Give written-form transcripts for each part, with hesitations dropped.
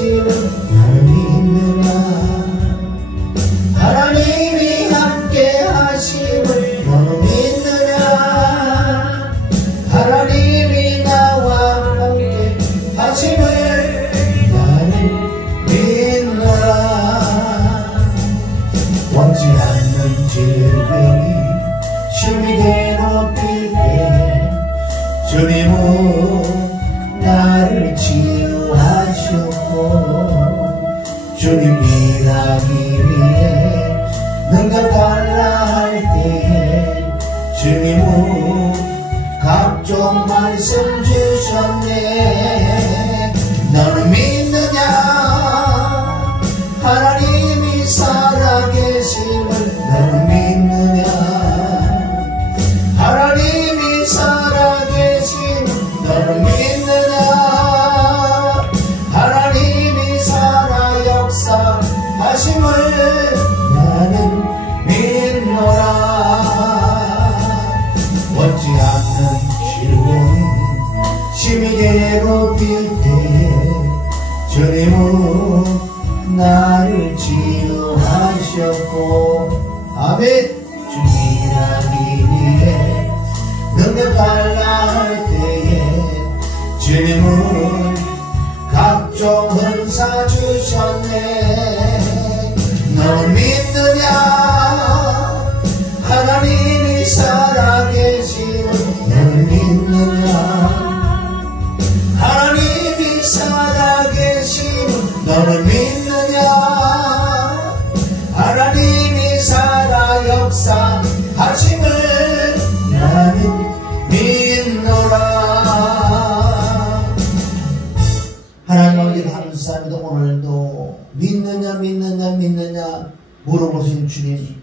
하심을 나를 믿느냐. 하나님이 함께 하심을 너는 믿느냐. 하나님이 나와 함께 하심을 나는 믿노라. 원치 않는 질병이 심히 괴롭힐 때 주님은 나를 치유하셨고, 주님 일하기 위해 능력달라 할 때에 주님은 각종 말씀 주셨네. 너는 믿느냐. 하나님이 살아계심을 너는 믿느냐. 하나님이 살아계심을 너는 믿느냐. 하나님이 살아 역사하심을 나는 믿노라. 원치 않는 질병이 심히 괴롭힐 때에 주님은 나를 치유하셨고, 아멘. 주님이라기 위해 능력달라 할 때에 주님은 각종 은사 주셨네. 너 믿느냐. 하나님이 살아계심을 너 믿느냐. 하나님이 살아계심을 너는 믿느냐. 하나님이 살아 역사하심을 나는 믿노라. 하나님 아버지 감사합니다. 오늘도 믿느냐 믿느냐 믿느냐 물어보신 주님,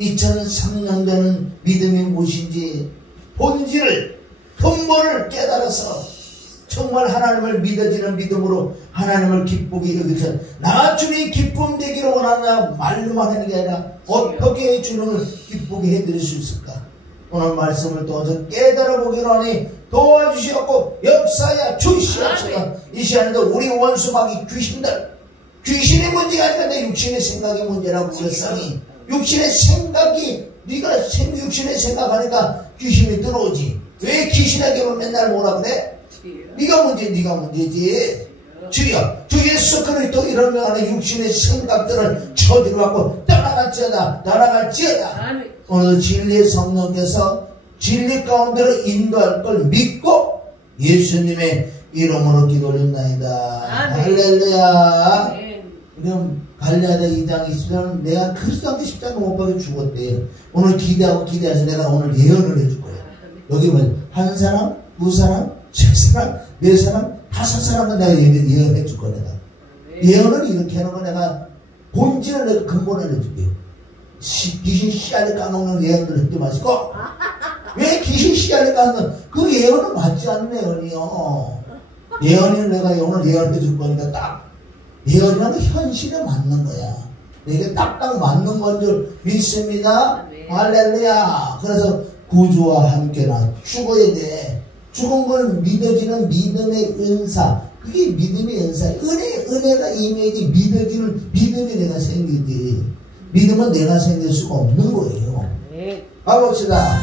2003년도는 믿음이 무엇인지 본질을 근본을 깨달아서 정말 하나님을 믿어지는 믿음으로 하나님을 기쁘게 여기서 나 주님 기쁨 되기를 원하냐 말로만 하는 게 아니라 어떻게 주님을 기쁘게 해드릴 수 있을까. 오늘 말씀을 도와서 깨달아 보기로 하니 도와주시옵고 역사야 주시옵소서. 이 시간에도 우리 원수마귀 귀신의 문제가 아니라 내 육신의 생각의 문제라고 그랬으니, 육신의 생각이 네가 육신의 생각하니까 귀신이 들어오지. 왜 귀신에게만 맨날 뭐라 그래? 네가 문제지. 주여 주 예수 그리스도 이런 안에 육신의 생각들을 저지르고 떠나갈지어다. 오늘 진리의 성령께서 진리 가운데로 인도할 걸 믿고 예수님의 이름으로 기도 올린다이다. 할렐루야. 그럼 갈라디아 2장 20절은 내가 그리스도한테 십자가 못 박혀 죽었대요. 오늘 기대해서 내가 오늘 예언을 해줄 거예요. 여기 보면 한 사람, 두 사람, 세 사람, 네 사람, 다섯 사람은 내가 예언해 줄 거야. 내가 예언을 이렇게 하는 거 내가 본질을 내가 근본을 해줄게요. 귀신 씨알을 까먹는 예언을 듣지 마시고, 왜 귀신 씨알을 까먹는 그 예언은 맞지 않는 예언이요. 예언을 내가 오늘 예언해 줄 거니까 딱 예언이라는 현실에 맞는 거야. 이게 딱딱 맞는 건 줄 믿습니다. 할렐루야. 그래서 구주와 함께나 죽어야 돼. 죽은 걸 믿어지는 믿음의 은사. 그게 믿음의 은사. 은혜가 임해야지 믿어지는 믿음이 내가 생기지. 믿음은 내가 생길 수가 없는 거예요. 가봅시다.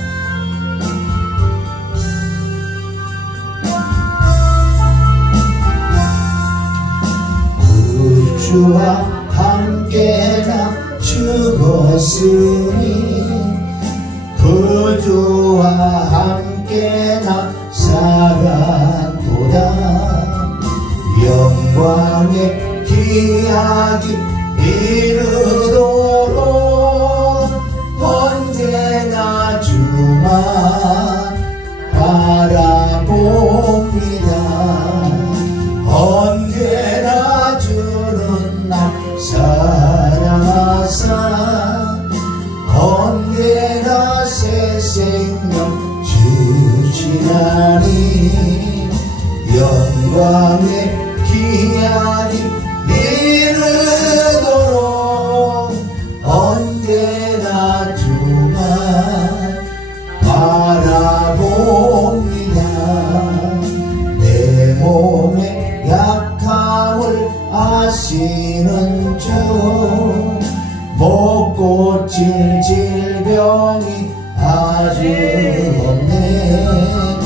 구주와 함께 나 죽었으니 구주와 함께 나 살았도다. 영광의 기약이 이르도록 언제나 주만 바라봅니다. 언제나 주는 나 사랑하사 언제나 새 생명 주시나니 영광의 기한이 이르도록 언제나 주만 바라봅니다. 내 몸의 약함을 고칠 질병이 아주 없네.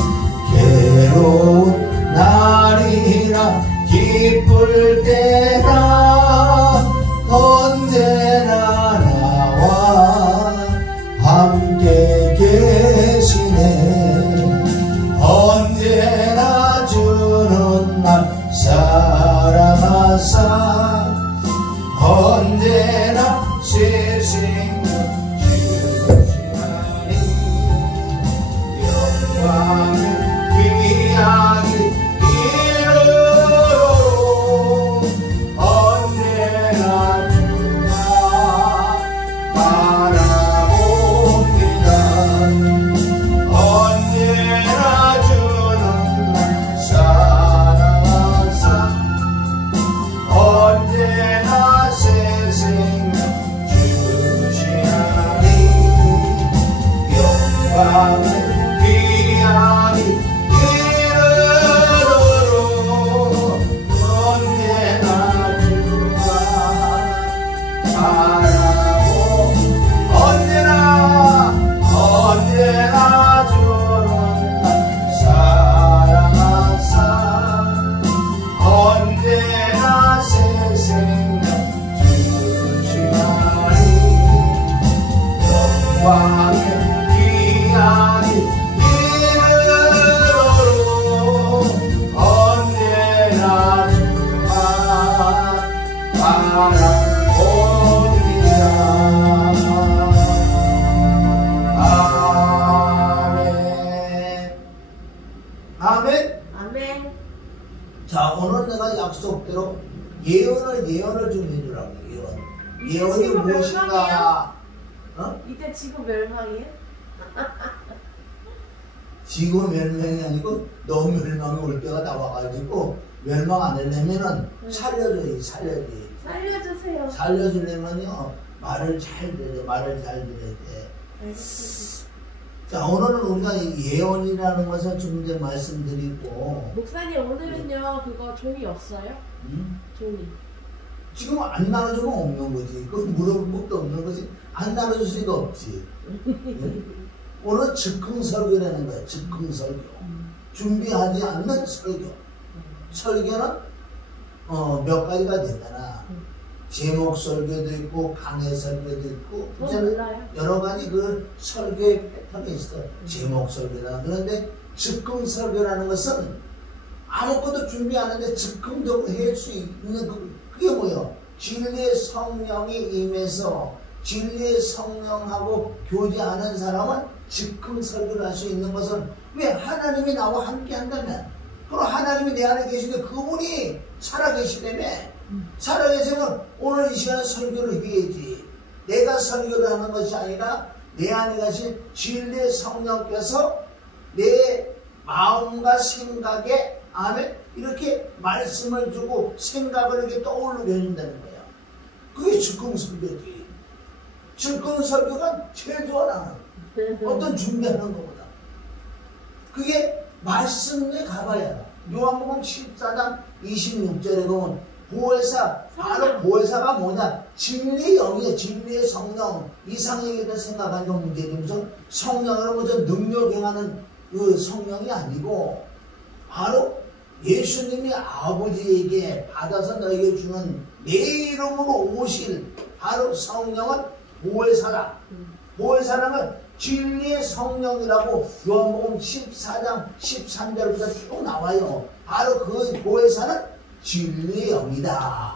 괴로운 날이나 기쁠 때나 언제나 나와 함께 계시네. 언제나 주는 날 사랑하사 언제나 새 생명 주시나니 영광의 귀하기 이르도록 언제나 주가 바라봅니다. 언제나 주는 날 사랑하사 언제나 새 생명 주시나니 영광의 귀하기 이르도록 언제나 주가 바라고 언제나 주는 날 사랑하사 언제나 새 생명 주시나니 영광의 귀하기 이르도록 언제나 주가 바라봅니다. 아멘. 아멘. 자, 오늘 내가 약속대로 예언을 좀 해주라고. 예언이 지금 무엇인가? 이때 지구 멸망이에요? 지구 멸망이 아니고 너 멸망이 올 때가 나와가지고 멸망 안 하려면은 살려줘야지. 살려주세요. 살려주려면요 말을 잘 들어야 돼. 알겠습니다. 자, 오늘은 우리가 예언이라는 것을 좀 이제 말씀드리고. 목사님 오늘은요 그거 종이 없어요? 종이. 지금 안 나눠주면 없는 거지. 그 물어볼 것도 없는 거지. 안 나눠줄 수가 없지. 오늘 즉흥설교라는 거야. 즉흥설교. 준비하지 않는 설교. 설교는 몇 가지가 되잖아. 제목 설교도 있고 강해 설교도 있고 여러 가지 그 설교의 패턴이 있어. 제목 설교다. 그런데 즉흥 설교라는 것은 아무것도 준비 안 하는데 즉흥적으로 할 수 있는 그게 뭐예요? 진리의 성령이 임해서 진리의 성령하고 교제하는 사람은 즉흥 설교를 할 수 있는 것은 왜? 하나님이 나와 함께 한다면. 그럼 하나님이 내 안에 계신데 그분이 살아계시다며. 살아계시면 오늘 이 시간에 설교를 해야지. 내가 설교를 하는 것이 아니라 내 안에 가신 진리의 성령께서 내 마음과 생각에 안에 이렇게 말씀을 주고 생각을 이렇게 떠오르게 해준다는 거야. 그게 즉흥 설교지. 즉흥 설교가 제일 좋아 나는. 어떤 준비하는 것보다. 그게 말씀에 가봐야. 요한복음 14장 26절에 보면 보혜사, 바로 보혜사가 뭐냐? 진리의 영이에요. 진리의 성령. 이상에게도 생각하는 건 문제지. 무슨 성령으로 무슨 능력 행하는 그 성령이 아니고 바로 예수님이 아버지에게 받아서 너에게 주는 내 이름으로 오실 바로 성령은 보혜사라. 보혜사라면 진리의 성령이라고 요한복음 14장 13절부터 쭉 나와요. 바로 그 보혜사는 진리의 영이다.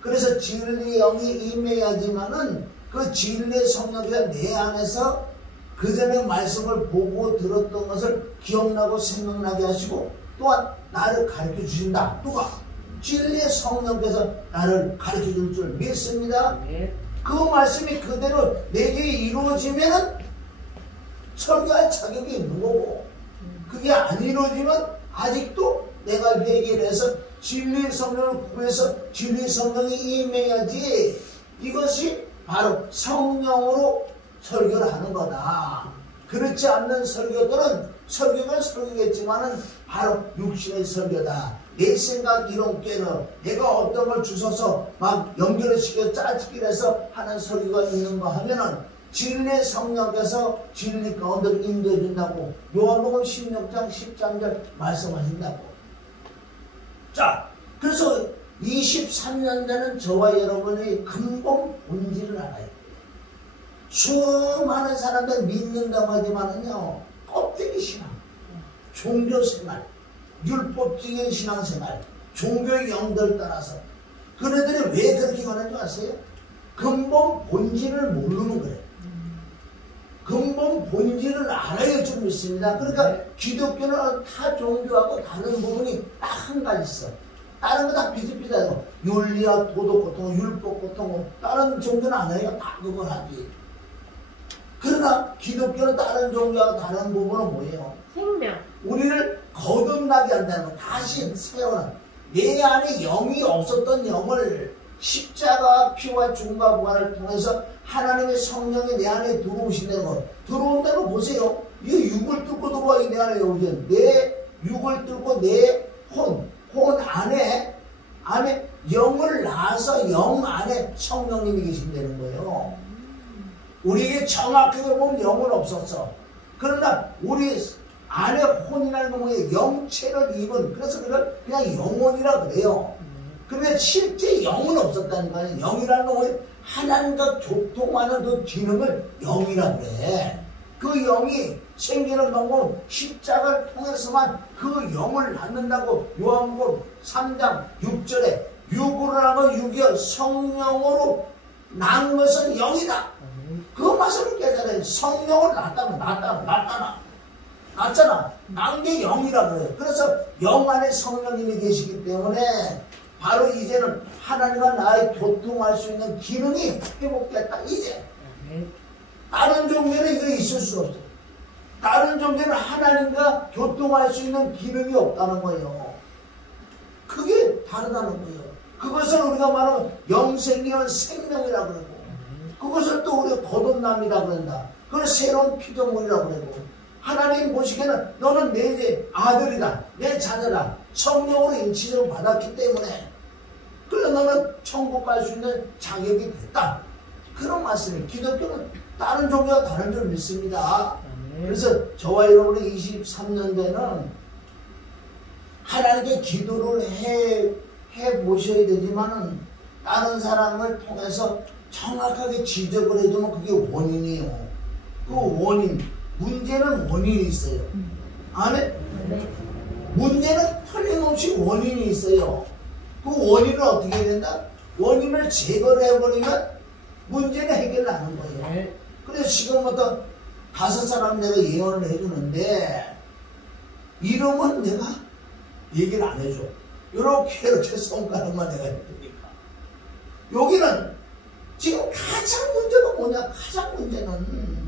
그래서 진리의 영이 임해야지만은 그 진리의 성령이 내 안에서 그 전에 말씀을 보고 들었던 것을 기억나고 생각나게 하시고 또한 나를 가르쳐 주신다. 누가? 진리의 성령께서 나를 가르쳐 줄 줄 믿습니다. 그 말씀이 그대로 내게 이루어지면은 설교할 자격이 있는 거고, 그게 안 이루어지면 아직도 내가 회개를 해서 진리의 성령을 구해서 진리의 성령이 임해야지. 이것이 바로 성령으로 설교를 하는 거다. 그렇지 않는 설교들은 설교는 설교겠지만은 바로 육신의 설교다. 내 생각 이론 깨는 내가 어떤 걸 주워서 막 연결을 시켜 짜집기를 해서 하는 설교가 있는 거 하면은 진리의 성령께서 진리 가운데로 인도해 준다고 요한복음 16장 13절 말씀하신다고. 자, 그래서 23년 되는 저와 여러분의 근본 본질을 알아야 돼요. 수많은 사람들 믿는다고 하지만은요, 껍데기 신앙, 종교생활, 율법적인 신앙생활, 종교의 영들 따라서 그네들이 왜 그렇게 가는 줄 아세요? 근본 본질을 모르는 거예요. 근본 본질을 알아야 좀 있습니다. 그러니까 기독교는 타 종교하고 다른 부분이 딱 한 가지 있어. 다른 거 다 비슷비슷해요. 윤리와 도덕 같은 거, 율법 같은 거, 다른 종교는 안 해요. 다 그걸 하지. 그러나 기독교는 다른 종교하고 다른 부분은 뭐예요? 생명. 우리를 거듭나게 한다는 거, 다시 세우는, 내 안에 영이 없었던 영을 십자가 피와 죽음과 부활을 통해서 하나님의 성령이 내 안에 들어오신다는 거. 들어온다는 거 보세요. 이 육을 뚫고 들어와 내 안에 오죠. 내 육을 뚫고 내 혼 안에 영을 낳아서 영 안에 성령님이 계신다는 거예요. 우리에게 정확하게 보면 영은 없었어. 그러나 우리 안에 혼이라는 거 뭐예요? 영체를 입은, 그래서 그걸 그냥 영혼이라 그래요. 그런데 실제 영은 없었다는 거 아니에요. 영이라는 거 뭐예요? 하나님과 교통하는 그 기능을 영이라 그래. 그 영이 생기는 방법은 십자가를 통해서만 그 영을 낳는다고 요한복음 3장 6절에 육으로 하면 육이여 성령으로 낳은 것은 영이다. 그 맛을 깨달아요. 성령을 낳았다면 낳잖아. 낳은 게 영이라 그래요. 그래서 영 안에 성령님이 계시기 때문에 바로 이제는 하나님과 나의 교통할 수 있는 기능이 회복됐다. 이제 다른 종교는 이거 있을 수 없어. 다른 종교는 하나님과 교통할 수 있는 기능이 없다는 거예요. 그게 다르다는 거예요. 그것을 우리가 말하면 영생이란 생명이라고 그러고, 그것을 또 우리가 거듭남이라고 그런다. 그걸 새로운 피조물이라고 그러고, 하나님 보시기에는 너는 내 이제 아들이다, 내 자녀다, 성령으로 인치를 받았기 때문에 그래서 너는 천국 갈 수 있는 자격이 됐다. 그런 말씀이에요. 기독교는 다른 종교와 다른 줄 믿습니다. 그래서 저와 여러분의 23년대는 하나님께 기도를 해보셔야 되지만은 다른 사람을 통해서 정확하게 지적을 해주면 그게 원인이에요. 그 원인, 문제는 원인이 있어요. 안에 문제는 틀림없이 원인이 있어요. 그 원인을 어떻게 해야 된다? 원인을 제거를 해버리면 문제는 해결나는 거예요. 그래서 지금부터 5사람 내가 예언을 해주는데 이름은 내가 얘기를 안 해줘. 이렇게 손가락만 내가 해주니까. 여기는 지금 가장 문제가 뭐냐? 가장 문제는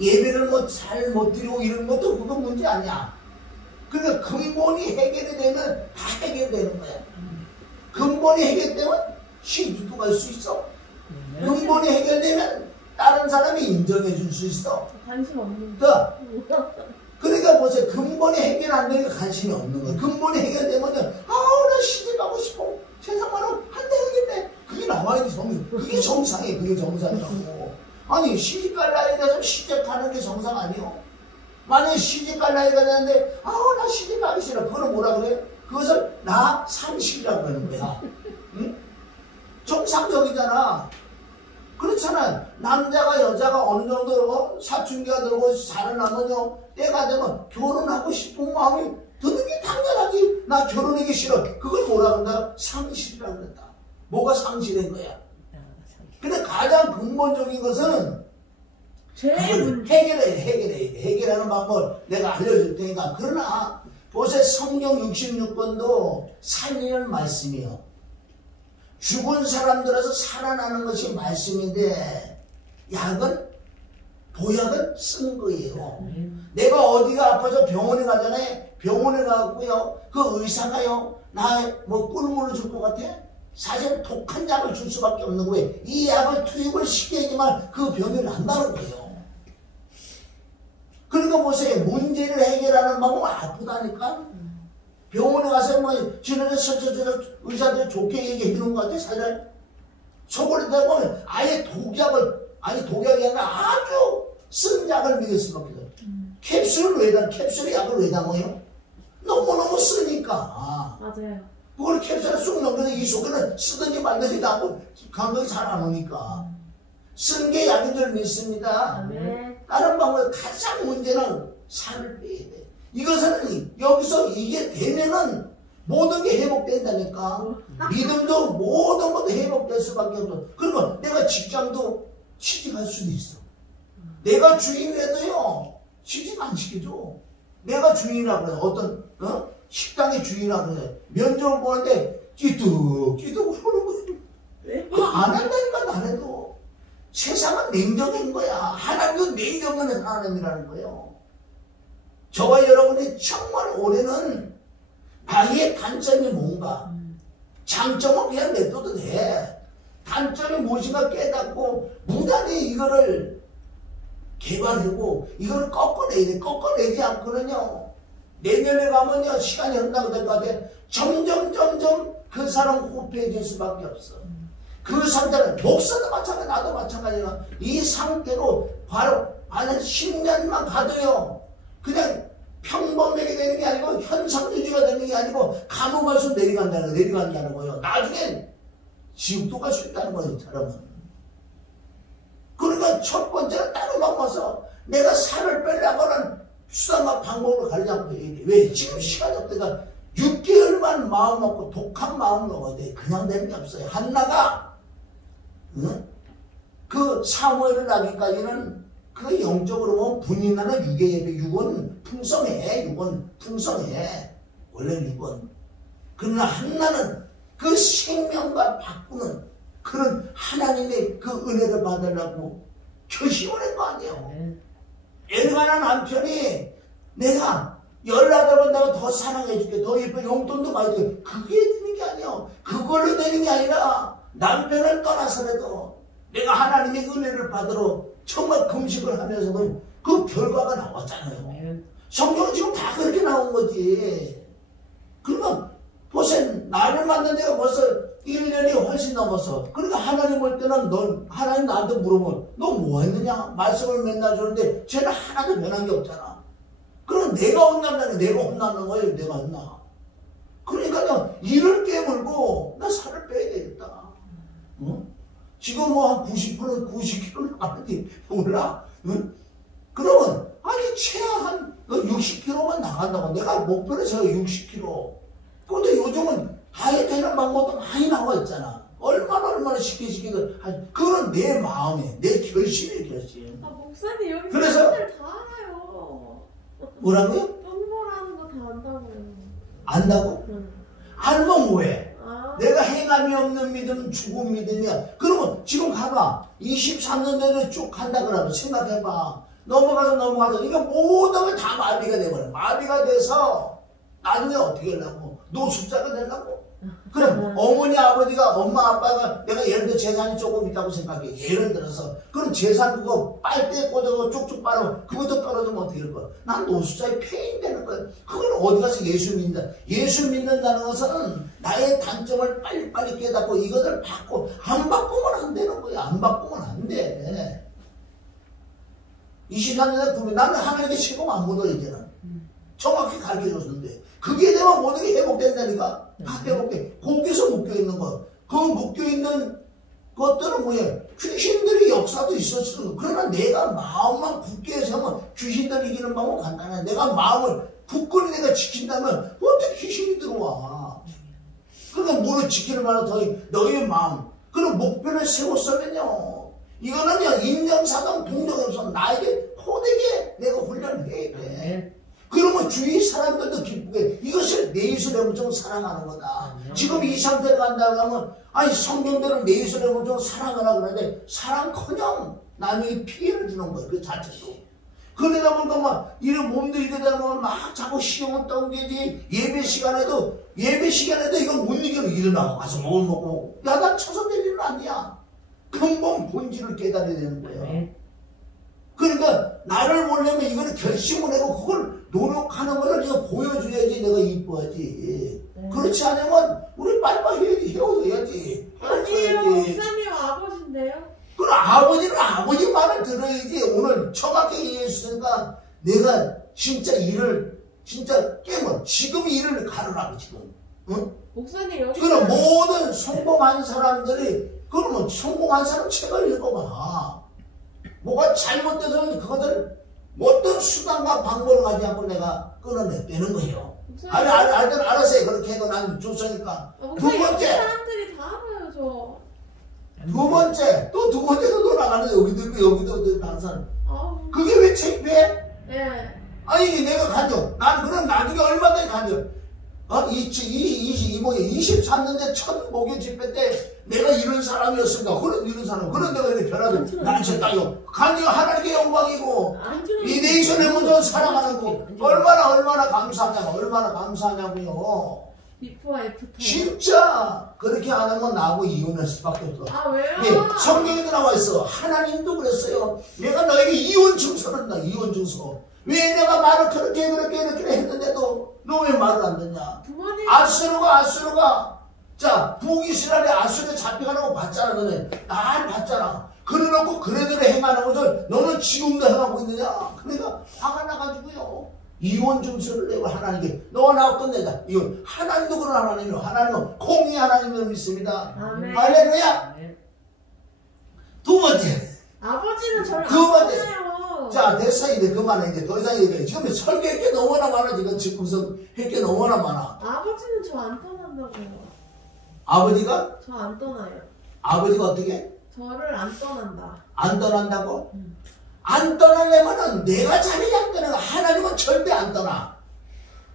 예배를 뭐 잘 못 드리고 이런 것도 그거 문제 아니야. 그러니까 근본이 해결이 되면 다 해결되는 거야. 근본이 해결되면 시주도 갈 수 있어. 근본이 해결되면 다른 사람이 인정해 줄 수 있어. 관심 없는 거. 그러니까 보세요. 근본이 해결 안 되니까 관심이 없는 거야. 근본이 해결되면 나 시집 가고 싶어. 세상만은 안 되겠네. 그게 나와야 돼. 그게 정상이에요. 그게 정상이라고. 아니 시집 갈 나이에 대해서 시집가는 게 정상 아니요. 만약에 시집 갈 나이가 되는데 나 시집 가기 싫어. 그거는 뭐라 그래? 그것을 나 상실이라고 하는 거야. 응? 정상적이잖아. 그렇잖아. 남자가 여자가 어느 정도 사춘기가 들고 살아나면요, 때가 되면 결혼하고 싶은 마음이 드는 게 당연하지. 나 결혼하기 싫어. 그걸 뭐라 그런다? 상실이라고 그랬다. 뭐가 상실인 거야? 근데 가장 근본적인 것은 해결하는 방법을 내가 알려줄 테니까. 그러나 보세요. 성경 66권도 살리는 말씀이요. 죽은 사람들에서 살아나는 것이 말씀인데 약은 보약을 쓴 거예요. 내가 어디가 아파서 병원에 가잖아요. 병원에 가고요. 그 의사가요. 나 뭐 꿀물을 줄 것 같아? 사실 독한 약을 줄 수밖에 없는 거예요. 이 약을 투입을 시켜야지만 그 병이 난다는 거예요. 그러니까 보세요. 문제를 해결하는 방법은 아프다니까. 병원에 가서 뭐 지난해 의사들 좋게 얘기해 주는 것 같아. 사실 속을 대고 아예 독약이 아니라 아주 쓴 약을 먹일 수밖에 없어요. 캡슐의 약을 왜 담아요? 너무너무 쓰니까. 맞아요. 그걸 캡슐에 쑥 넣으면 이 속에는 쓰든지 말든지 나고 감각이 잘 안 오니까. 쓴 게 약인 줄 믿습니다. 다른 방법에 가장 문제는 살을 빼야 돼. 이것은 여기서 이게 되면은 모든 게 회복된다니까. 믿음도 모든 것도 회복될 수밖에 없어. 그러면 내가 직장도 취직할 수도 있어. 내가 주인이라도요 취직 안 시켜줘. 내가 주인이라 그래. 어떤 식당의 주인이라 그래. 면접을 보는데 찌뚝찌뚝 그러는 거야. 안 한다니까. 나래도 세상은 냉정인 거야. 하나님도 냉정한 하나님이라는 거예요. 저와 여러분이 정말 올해는 나의 단점이 뭔가, 장점은 그냥 냅둬도 돼. 단점이 무엇인가 깨닫고 무단히 이거를 개발하고 이걸 꺾어내야 돼. 꺾어내지 않고는요 내년에 가면요 시간이 흘러나고 될 것 같아. 점점 그 사람 호패해질 수밖에 없어. 그 상태는 목사도 마찬가지, 나도 마찬가지야. 이 상태로 바로 한 10년만 가도요 그냥 평범하게 되는 게 아니고 현상 유지가 되는 게 아니고 감옥에서 내려간다는 거예요. 나중엔 지옥도 갈 수 있다는 거예요. 사람은. 그러니까 첫 번째는 따로 넘어서 내가 살을 빼려고는 수단과 방법을 가리지 않고 얘기해. 왜? 지금 시간이 없으니까 6개월만 마음 먹고 독한 마음 먹어야 돼. 그냥 되는 게 없어요. 한나가 그 사무엘을 낳기까지는 그 영적으로 보면 분인하는 육의 예배. 육은 풍성해. 원래 육은. 그러나 한나는 그 생명과 바꾸는 그런 하나님의 그 은혜를 받으려고 결심을 한 거 아니에요. 엘가나 남편이 내가 18번 내가 더 사랑해줄게, 더 예뻐, 용돈도 많이 줄게. 그게 되는 게 아니에요. 그걸로 되는 게 아니라 남편을 떠나서라도 내가 하나님의 은혜를 받으러 정말 금식을 하면서도 그 결과가 나왔잖아요. 성경은 지금 다 그렇게 나온 거지. 그러면 보세요. 나를 만난 지가 벌써 1년이 훨씬 넘었어. 그러니까 하나님 볼 때는 하나님 나한테 물으면 너 뭐 했느냐? 말씀을 맨날 주는데 쟤는 하나도 변한 게 없잖아. 그럼 내가 혼난다는 내가 혼나는 거예요. 내가 혼나. 그러니까요 이를 깨물고 나 살을 빼야 되겠다. 지금 뭐 한 90kg 나가는지 몰라. 그러면 아니 최하한 60kg만 나간다고. 내가 목표를 세워 60kg. 그런데 요즘은 다이어트 하는 방법도 많이 나와 있잖아. 얼마나 쉽게 그건 내 마음에 내 결심이에요. 결심. 목사님 여기 그래서 사람들 다 알아요. 뭐라고요? 똥보라는 거 다 안다고요. 안다고? 알면 뭐해? 내가 행함이 없는 믿음 죽은 믿음이야. 그러면 지금 가봐. 23년 내로 쭉 간다 그러면 생각해봐. 넘어가서 이거 모든 게 다 마비가 돼버려. 마비가 돼서 나중에 어떻게 하려고? 노숙자가 되려고? 그럼 어머니 아버지가 엄마 아빠가 내가 예를 들어 재산이 조금 있다고 생각해. 예를 들어서 그럼 재산 그거 빨대에 꽂아서 쭉쭉 빨아 그것도 떨어지면 어떻게 할 거야? 난 노숙자의 폐인 되는 거야. 그걸 어디 가서 예수 믿는다. 예수 믿는다는 것은 나의 단점을 빨리빨리 깨닫고 이것을 안 바꾸면 안 되는 거야. 안 바꾸면 안 돼. 23년에 보면 나는 하나님께 시험 안 묻어 이제는. 정확히 가르쳐줬는데 그게 되면 모든 게 회복된다니까. 다 회복돼. 거기서 묶여있는 것. 그 묶여있는 것들은 뭐예요? 귀신들의 역사도 있었어. 그러나 내가 마음만 굳게 해서 하면 귀신들 이기는 방법은 간단해. 내가 마음을 굳건히 내가 지킨다면 어떻게 귀신이 들어와. 그러니까 뭐를 지키는 말은 너의 마음. 그런 목표를 세웠으면요. 이거는요 인정사정 동정에서 나에게 호되게 내가 훈련을 해야 돼. 그러면 주위 사람들도 기쁘게 이것을 내 이웃을 엄청 사랑하는 거다. 지금 이 상태로 간다고 하면 아니 성경대로 내 이웃을 엄청 사랑하라 그러는데 사랑커녕 남에게 피해를 주는 거예요. 그 자체도. 그러다 보니까 막 이런 몸도 이러다 보면 막 자꾸 시험을 던지지. 예배 시간에도 이거 못 이기면 일어나고 가서 먹고 야 나 쳐서 될 일은 아니야. 근본 본질을 깨달아야 되는 거예요. 그러니까 나를 보려면 이거를 결심을 하고 그걸 노력하는 거를 내가 보여줘야지 내가 이뻐하지. 그렇지 않으면 우리 빨리빨리 헤어져야지. 아니에요. 목사님 아버지인데요. 그럼 아버지는 아버지 말을 들어야지. 오늘 정확히 이해했으니까 내가 진짜 일을 진짜 깨면 지금 일을 가르라고 지금. 응? 목사님 여기. 그럼 모든 성공한 사람들이 그러면 성공한 사람 책을 읽어봐. 뭐가 잘못돼서 그것을 어떤 수단과 방법을 가지 않고 내가 끊어냈다는 거예요. 아니, 알았어요. 그렇게 해도 난 줬으니까. 두 번째. 사람들이 다 알아요, 저. 두 번째. 또 두 번째도 돌아가는 여기도 다른 사람. 그게 왜 창피해? 네. 아니, 내가 간적. 난 그럼 나중에 얼마든지 간적. 23년째 첫 목요 집회 때 내가 이런 사람이었습니다. 그런 이런 사람. 그런 내가 이렇게 변하고 나는 졌다요. 간적 하나님께 영광이고 이 네이션의 모두 사랑하는 거 얼마나 감사하냐고. 얼마나 감사하냐고요. 비포와 애프터. 진짜 그렇게 안 하면 나하고 이혼할 수밖에 없어. 아 왜요? 네, 성경에도 나와 있어. 하나님도 그랬어요. 내가 너에게 이혼 증서를 한다. 이혼 증서. 왜 내가 말을 그렇게 했는데도 너 왜 말을 안 듣냐? 부모님. 아수르가 자 북이스라엘에 아수르에 잡혀가는 거 봤잖아. 너네 날 봤잖아. 그래놓고 그래대로 행하는 것을 너는 지금도 행하고 있느냐? 그러니까 화가 나가지고요. 이혼 증서를 내고 하나님께 너와 나와 끝내자. 이혼. 하나님도 그런 하나님이요. 하나님은 공의 하나님을 믿습니다. 아멘. 할렐루야. 두 번째. 아버지는 저를 두 번째. 안 떠나요. 자, 됐어. 이제 그만해. 이제 더 이상 얘기해. 지금 설교할 게 너무나 많아. 지금 집구석 할 게 너무나 많아. 아버지는 저 안 떠난다고요. 아버지가? 저 안 떠나요. 아버지가 어떻게? 저를 안 떠난다. 안 떠난다고? 안 떠나려면은 내가 자리에 안 떠나. 하나님은 절대 안 떠나.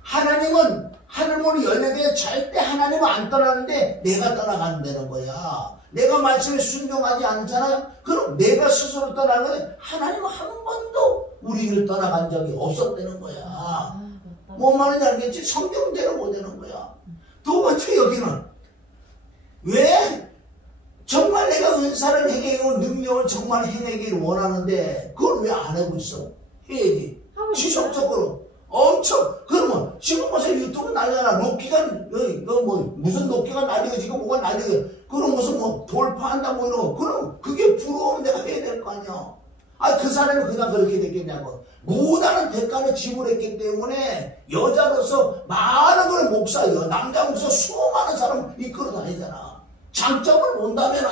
하나님은 하늘문이 열려도 절대 하나님은 안 떠나는데 내가 떠나간다는 거야. 내가 말씀에 순종하지 않잖아요. 그럼 내가 스스로 떠나는 거예요. 하나님은 한 번도 우리를 떠나간 적이 없었다는 거야. 뭔 말인지 알겠지? 성경대로 보자는 거야. 두 번째 여기는 왜 정말 내가 은사를 행하고 능력을 정말 행하기를 원하는데 그걸 왜 안 하고 있어? 해야지. 지속적으로. 엄청. 그러면 지금 벌써 유튜브 난리잖아. 녹기가 너 뭐 무슨 녹기가 난리가 지금 뭐가 난리가. 그럼 무슨 뭐 돌파한다 뭐 이런 거. 그럼 그게 부러우면 내가 해야 될 거 아니야. 그 사람이 그냥 그렇게 됐겠냐고. 무다는 대가를 지불했기 때문에 여자로서 많은 걸 목사요. 남자 목사 수많은 사람 이끌어 다니잖아. 장점을 본다면은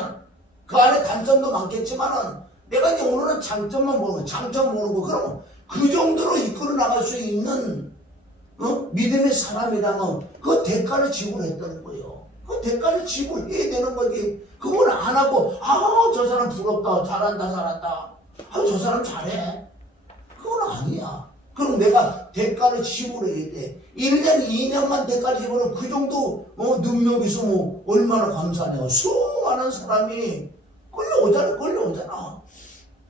그 안에 단점도 많겠지만은 내가 이제 오늘은 장점만 보는 거, 장점 보는 거. 그러면 그 정도로 이끌어 나갈 수 있는 믿음의 사람이라면 그 대가를 지불했다는 거예요. 그 대가를 지불해야 되는 거지. 그걸 안 하고 저 사람 부럽다, 잘한다, 저 사람 잘해. 그건 아니야. 그럼 내가 대가를 지불해야 돼. 1년, 2년만 대가를 지불하면 그 정도 능력이 있으면 얼마나 감사하냐. 수많은 사람이 끌려오잖아.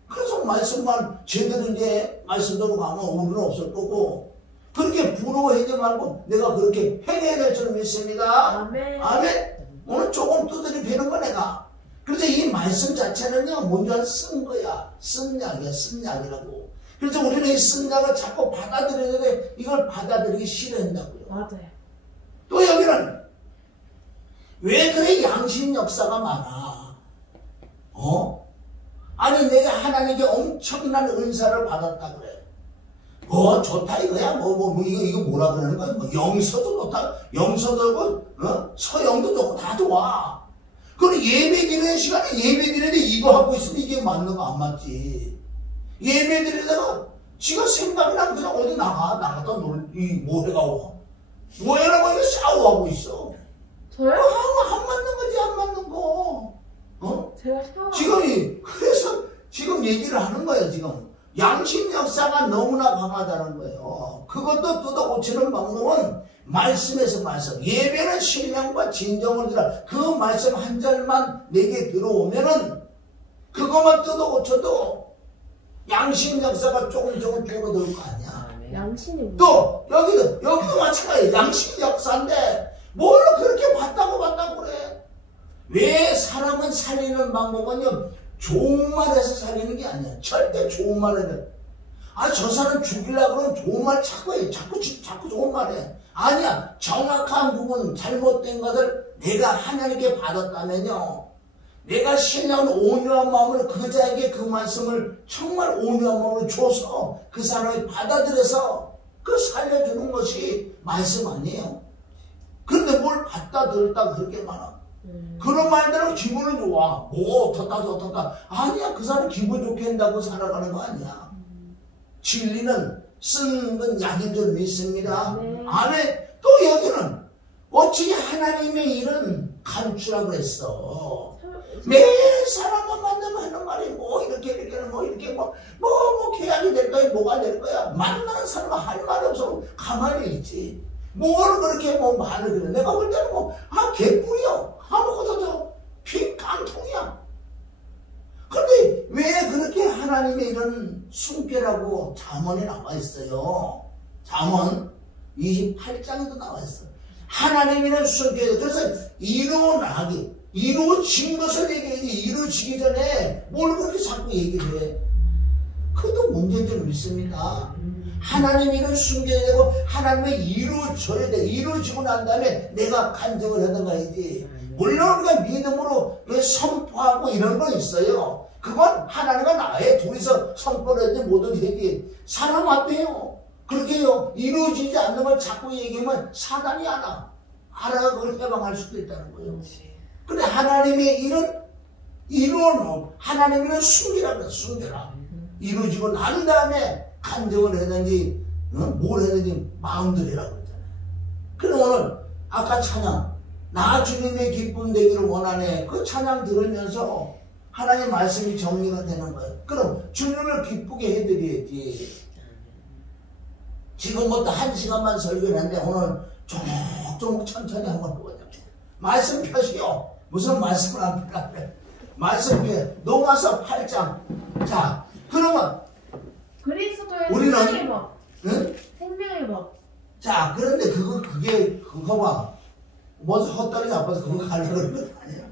그래서 말씀만 제대로 이제 말씀대로 가면 우리는 없을 거고 그렇게 부러워하지 말고 내가 그렇게 행해야 될 줄 믿습니다. 아멘. 아멘. 오늘 조금 두드려 배는 거 내가. 그래서 이 말씀 자체는요 뭔지 쓴 거야. 쓴 약이야. 쓴 약이라고. 그래서 우리는 이 쓴 약을 자꾸 받아들여야 되는데 이걸 받아들이기 싫어한다고요. 맞아요. 또 여기는 왜 그래 양심 역사가 많아. 아니 내가 하나님께 엄청난 은사를 받았다 그래. 좋다 이거야. 이거 뭐라 그러는 거야. 영서도 좋다. 영서도 좋고 서영도 좋고 다 좋아. 그럼 예배 드리는 시간에 예배 드리는데 이거 하고 있으면 이게 맞는 거 안 맞지. 예배 드리다가 지가 생각이 나면 그냥 어디 나갔다 뭐 해가고 뭐해라고 이거 샤워하고 있어. 저요? 안 맞는 거지 안 맞는 거. 제가 샤워. 그래서 지금 얘기를 하는 거예요, 지금. 양심 역사가 너무나 강하다는 거예요. 그것도 뜯어 고치는 방법은 말씀에서 말씀. 예배는 신령과 진정을 들어. 그 말씀 한 절만 내게 들어오면은 그것만 뜯어 고쳐도 양심 역사가 조금 줄어들 거 아니야. 양심이 또 여기도 마찬가지야. 양심 역사인데 뭘로 그렇게 봤다고 그래. 왜 사람은 살리는 방법은요 좋은 말에서 살리는 게 아니야. 절대 좋은 말에. 저 사람 죽이려고 그러면 좋은 말 자꾸 해. 자꾸 좋은 말 해. 아니야. 정확한 부분, 잘못된 것을 내가 하나님께 받았다면요. 내가 신령한 온유한 마음으로 그 자에게 그 말씀을 정말 온유한 마음으로 줘서 그 사람이 받아들여서 그 살려주는 것이 말씀 아니에요. 그런데 뭘 갖다 들었다 그렇게 많아. 그런 말대로 기분은 좋아. 어떻다. 아니야. 그 사람 기분 좋게 한다고 살아가는 거 아니야. 진리는 쓰는 건 약인 줄 믿습니다. 안에 또 여기는 어찌 하나님의 일은 감추라고 했어. 매 사람만 만나면 하는 말이 이렇게 계약이 될 거야. 뭐가 될 거야. 만나는 사람은 할 말이 없어. 가만히 있지. 뭘 그렇게 말을 그래. 내가 볼 때는 개뿔이야. 아무것도 빈 깡통이야. 그런데 왜 그렇게 하나님의 이런 숨결하고 잠언에 나와 있어요. 잠언 28장에도 나와 있어. 하나님이란 숨결. 그래서 이루어진 것을 얘기해야지. 이루어지기 전에 뭘 그렇게 자꾸 얘기를 해. 그것도 문제인 줄 믿습니다. 하나님이란 숨겨야 되고 하나님의 이루어져야 돼. 이루어지고 난 다음에 내가 간증을 하던가 해야지. 물론 우리가 믿음으로 선포하고 이런 건 있어요. 그건 하나님과 나의 둘이서 선포를 해야지 뭐든 해야지. 사람 앞에요. 그렇게요. 이루어지지 않는 걸 자꾸 얘기하면 사단이 알아가 그걸 해방할 수도 있다는 거예요. 근데 하나님의 일은 이루어놓고 하나님의 숨기라. 이루어지고 난 다음에 간증을 하든지 뭘 하든지 마음대로 해라고 그러잖아요. 그럼 오늘 아까 찬양 나 주님의 기쁨 되기를 원하네. 그 찬양 들으면서 하나님 말씀이 정리가 되는 거예요. 그럼 주님을 기쁘게 해드려야지. 지금부터 1시간만 설교를 하는데 오늘 조목조목 천천히 한번 보자. 말씀 펴시오. 무슨 말씀을 안 펴라. 말씀 펴. 넘어서 8장. 자, 그러면 그리스도의 우리는 생명의 법. 응? 생명의 법. 자, 그런데 그거 봐. 먼저 헛다리 나빠서 그거 가려고 그런 건 아니야.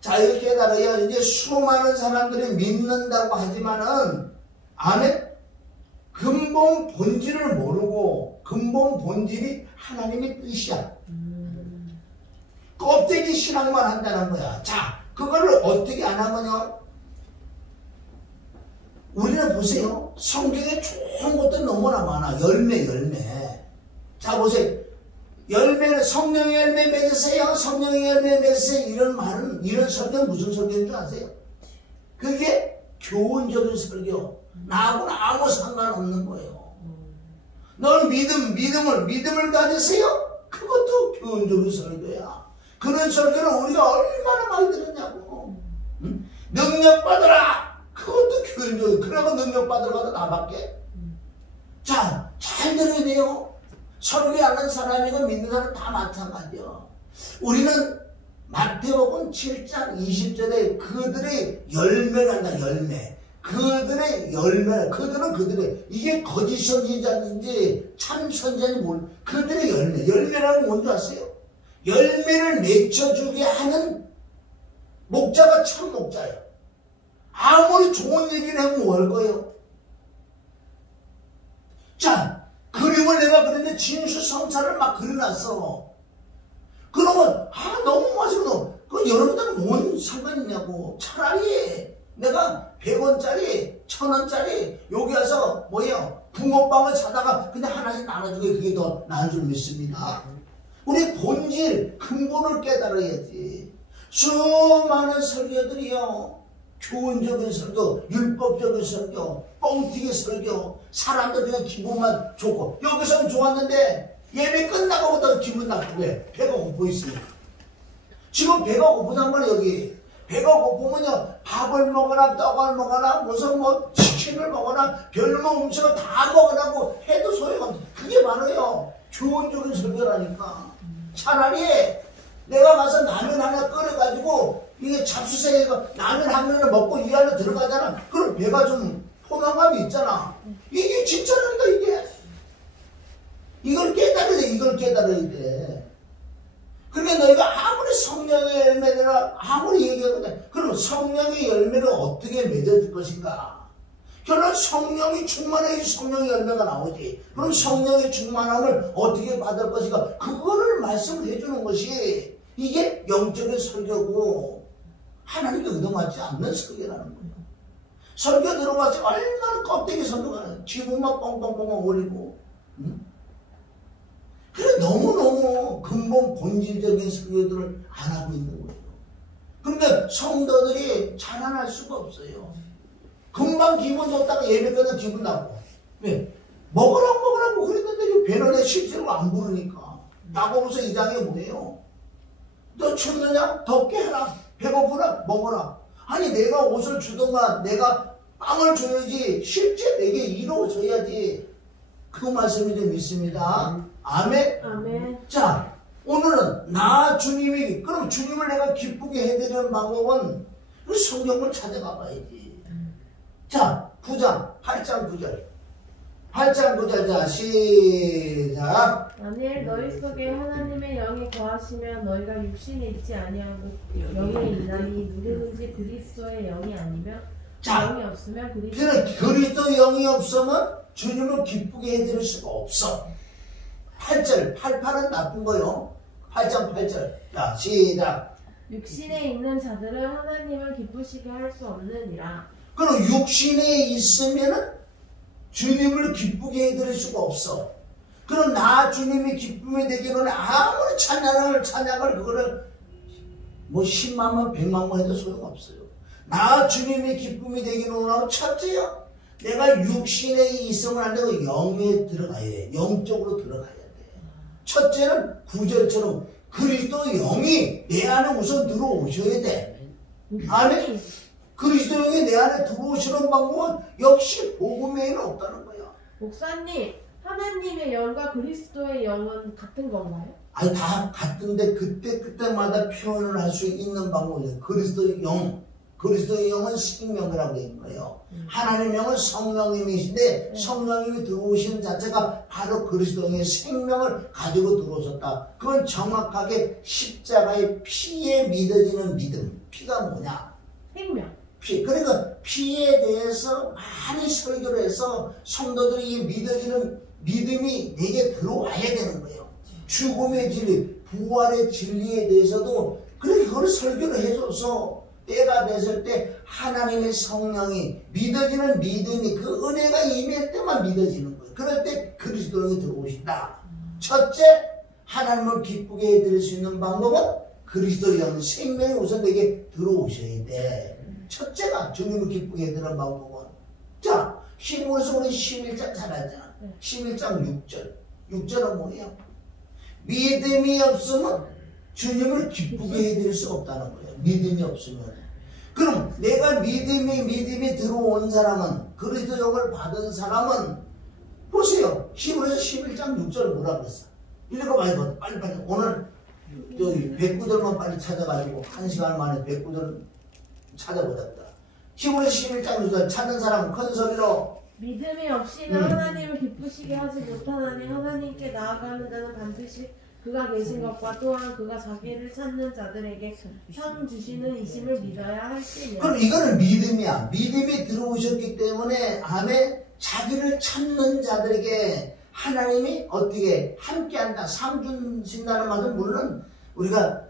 자, 이렇게 깨달아요. 이제 수많은 사람들이 믿는다고 하지만은 안에 근본 본질을 모르고 근본 본질이 하나님의 뜻이야. 껍데기 신앙만 한다는 거야. 자, 그거를 어떻게 안 하면요. 우리는 보세요. 성경에 좋은 것도 너무나 많아. 열매. 자, 보세요. 열매는 성령의 열매 맺으세요. 성령의 열매 맺으세요. 이런 설교는 무슨 설교인 줄 아세요? 그게 교훈적인 설교. 나하고는 아무 상관없는 거예요. 너는 믿음을 가지세요. 그것도 교훈적인 설교야. 그런 설교를 우리가 얼마나 많이 들었냐고. 응? 능력 받으라. 그것도 교훈적인. 그러고 능력 받으러 가도 나밖에. 자, 잘 들어야 돼요. 설교하는 사람이고 믿는 사람 다 마찬가지야. 우리는 마태복음 7장 20절에 그들의 열매를 한다. 열매. 그들은 이게 거짓 선지자인지 참 선지자인지 모르. 그들의 열매라는 건 뭔지 아세요? 열매를 맺혀주게 하는 목자가 참 목자예요. 아무리 좋은 얘기를 하면 뭐 할 거예요? 자, 그림을 내가 그랬는데 진수성찬을 막 그려놨어. 그러면 너무 맛있어. 그 여러분들은 뭔 상관 있냐고. 차라리 내가 100원짜리 1000원짜리 여기 와서 붕어빵을 사다가 그냥 하나씩 나눠주게 그게 더 나은 줄 믿습니다. 우리 본질 근본을 깨달아야지. 수많은 설교들이요. 교훈적인 설교, 율법적인 설교, 뻥튀기 설교, 사람들 그냥 기분만 좋고, 여기서는 좋았는데 예배 끝나고부터 기분 나쁘고 해. 배가 고프 있으니까. 지금 배가 고프단 말이야. 여기 배가 고프면요, 밥을 먹거나 떡을 먹거나 무슨 치킨을 먹거나 별로 음식을 다 먹으라고 해도 소용없어. 그게 바로요 교훈적인 설교라니까. 차라리 내가 가서 라면 하나 끓여가지고 이게 잡수생이가 라면 한 그릇을 먹고 이 안에 들어가잖아. 그럼 배가 좀 포만감이 있잖아. 이게 진짜라니까. 이걸 깨달아야 돼. 그러니까 너희가 아무리 성령의 열매를 아무리 얘기하거든. 그럼 그럼 성령의 열매를 어떻게 맺어질 것인가? 결론 성령이 충만해야 성령의 열매가 나오지. 그럼 성령의 충만함을 어떻게 받을 것인가? 그거를 말씀을 해주는 것이 이게 영적인 설교고 하나님께 의도맞지 않는 설교라는 거예요. 설교 들어봤자 얼마나 껍데기 설교가 지붕만 뻥뻥뻥 올리고 그래 너무너무 근본 본질적인 설교들을 안 하고 있는 거예요. 그러니까 성도들이 자라날 수가 없어요. 금방 기분 좋다가 예배 끝나면 기분 나고 왜? 먹으라고 그랬는데 배는 내 실제로 안 부르니까. 야고보서 2장에 뭐예요? 너 춥느냐? 덥게 해라. 배고프라? 먹어라. 아니 내가 옷을 주던가 내가 빵을 줘야지 실제 내게 이루어져야지. 그 말씀이 좀 있습니다. 아멘? 아멘. 자, 오늘은 나 주님이, 그럼 주님을 내가 기쁘게 해드리는 방법은 그 성경을 찾아가 봐야지. 자, 9장, 8장 9절. 8장 9절, 자, 시작. 만일 너희 속에 하나님의 영이 거하시면 너희가 육신에 있지 아니하고 영에 있나니 누구든지 그리스도의 영이 아니면 자, 영이 없으면 그리스도 영이 없으면 주님을 기쁘게 해드릴 수가 없어. 8절, 88은 나쁜 거요. 8장 8절. 자, 시작. 육신에 있는 자들은 하나님을 기쁘시게 할 수 없느니라. 그럼 육신에 있으면은 주님을 기쁘게 해드릴 수가 없어. 그럼 나 주님이 기쁨이 되기로는 아무리 찬양을 그거를 뭐 10만만 100만만 해도 소용없어요. 나 주님이 기쁨이 되기로는 첫째요, 내가 육신에 있으면 안 되고 영에 들어가야 돼. 영적으로 들어가야 돼. 첫째는 9절처럼 그리스도 영이 내 안에 우선 들어오셔야 돼. 아멘? 그리스도 영이 내 안에 들어오시는 방법은 역시 복음 외에는 없다는 거야. 목사님, 하나님의 영과 그리스도의 영은 같은 건가요? 아니 다 같은데 그때마다 표현을 할 수 있는 방법이에요. 그리스도의 영은 생명이라고 되는 거예요. 하나님의 영은 성령님이신데 성령님이 들어오신 자체가 바로 그리스도의 생명을 가지고 들어오셨다. 그건 정확하게 십자가의 피에 믿어지는 믿음. 피가 뭐냐? 생명. 피. 그러니까 피에 대해서 많이 설교를 해서 성도들이 이 믿어지는 믿음이 내게 들어와야 되는 거예요. 죽음의 진리, 부활의 진리에 대해서도 그걸 설교를 해줘서 때가 됐을 때 하나님의 성령이 믿어지는 믿음이 그 은혜가 임할 때만 믿어지는 거예요. 그럴 때 그리스도가 들어오신다. 첫째, 하나님을 기쁘게 해드릴 수 있는 방법은 그리스도의 영, 생명이 우선 내게 들어오셔야 돼. 첫째가 주님을 기쁘게 해드리는 방법은. 자, 히브리서 우리 11장 잘 알잖아. 11장 6절. 6절은 뭐예요? 믿음이 없으면 주님을 기쁘게 해드릴 수 없다는 거예요. 믿음이 없으면. 그럼 내가 믿음이 들어온 사람은, 그리스도 영을 받은 사람은, 보세요. 히브리서 11장 6절 뭐라 그랬어? 읽어봐요. 빨리. 오늘 저기 109절만 빨리 찾아가지고 1시간 만에 109절 찾아보자. 히브리서 11장 6절 찾는 사람은 큰 소리로 믿음이 없이는 하나님을 기쁘시게 하지 못하나니 하나님께 나아가는 자는 반드시 그가 계신 것과 또한 그가 자기를 찾는 자들에게 상 주시는 이심을 믿어야 할지니라. 그럼 이거는 믿음이야. 믿음이 들어오셨기 때문에 아멘. 자기를 찾는 자들에게 하나님이 어떻게 함께한다, 상 주신다는 말은 물론 우리가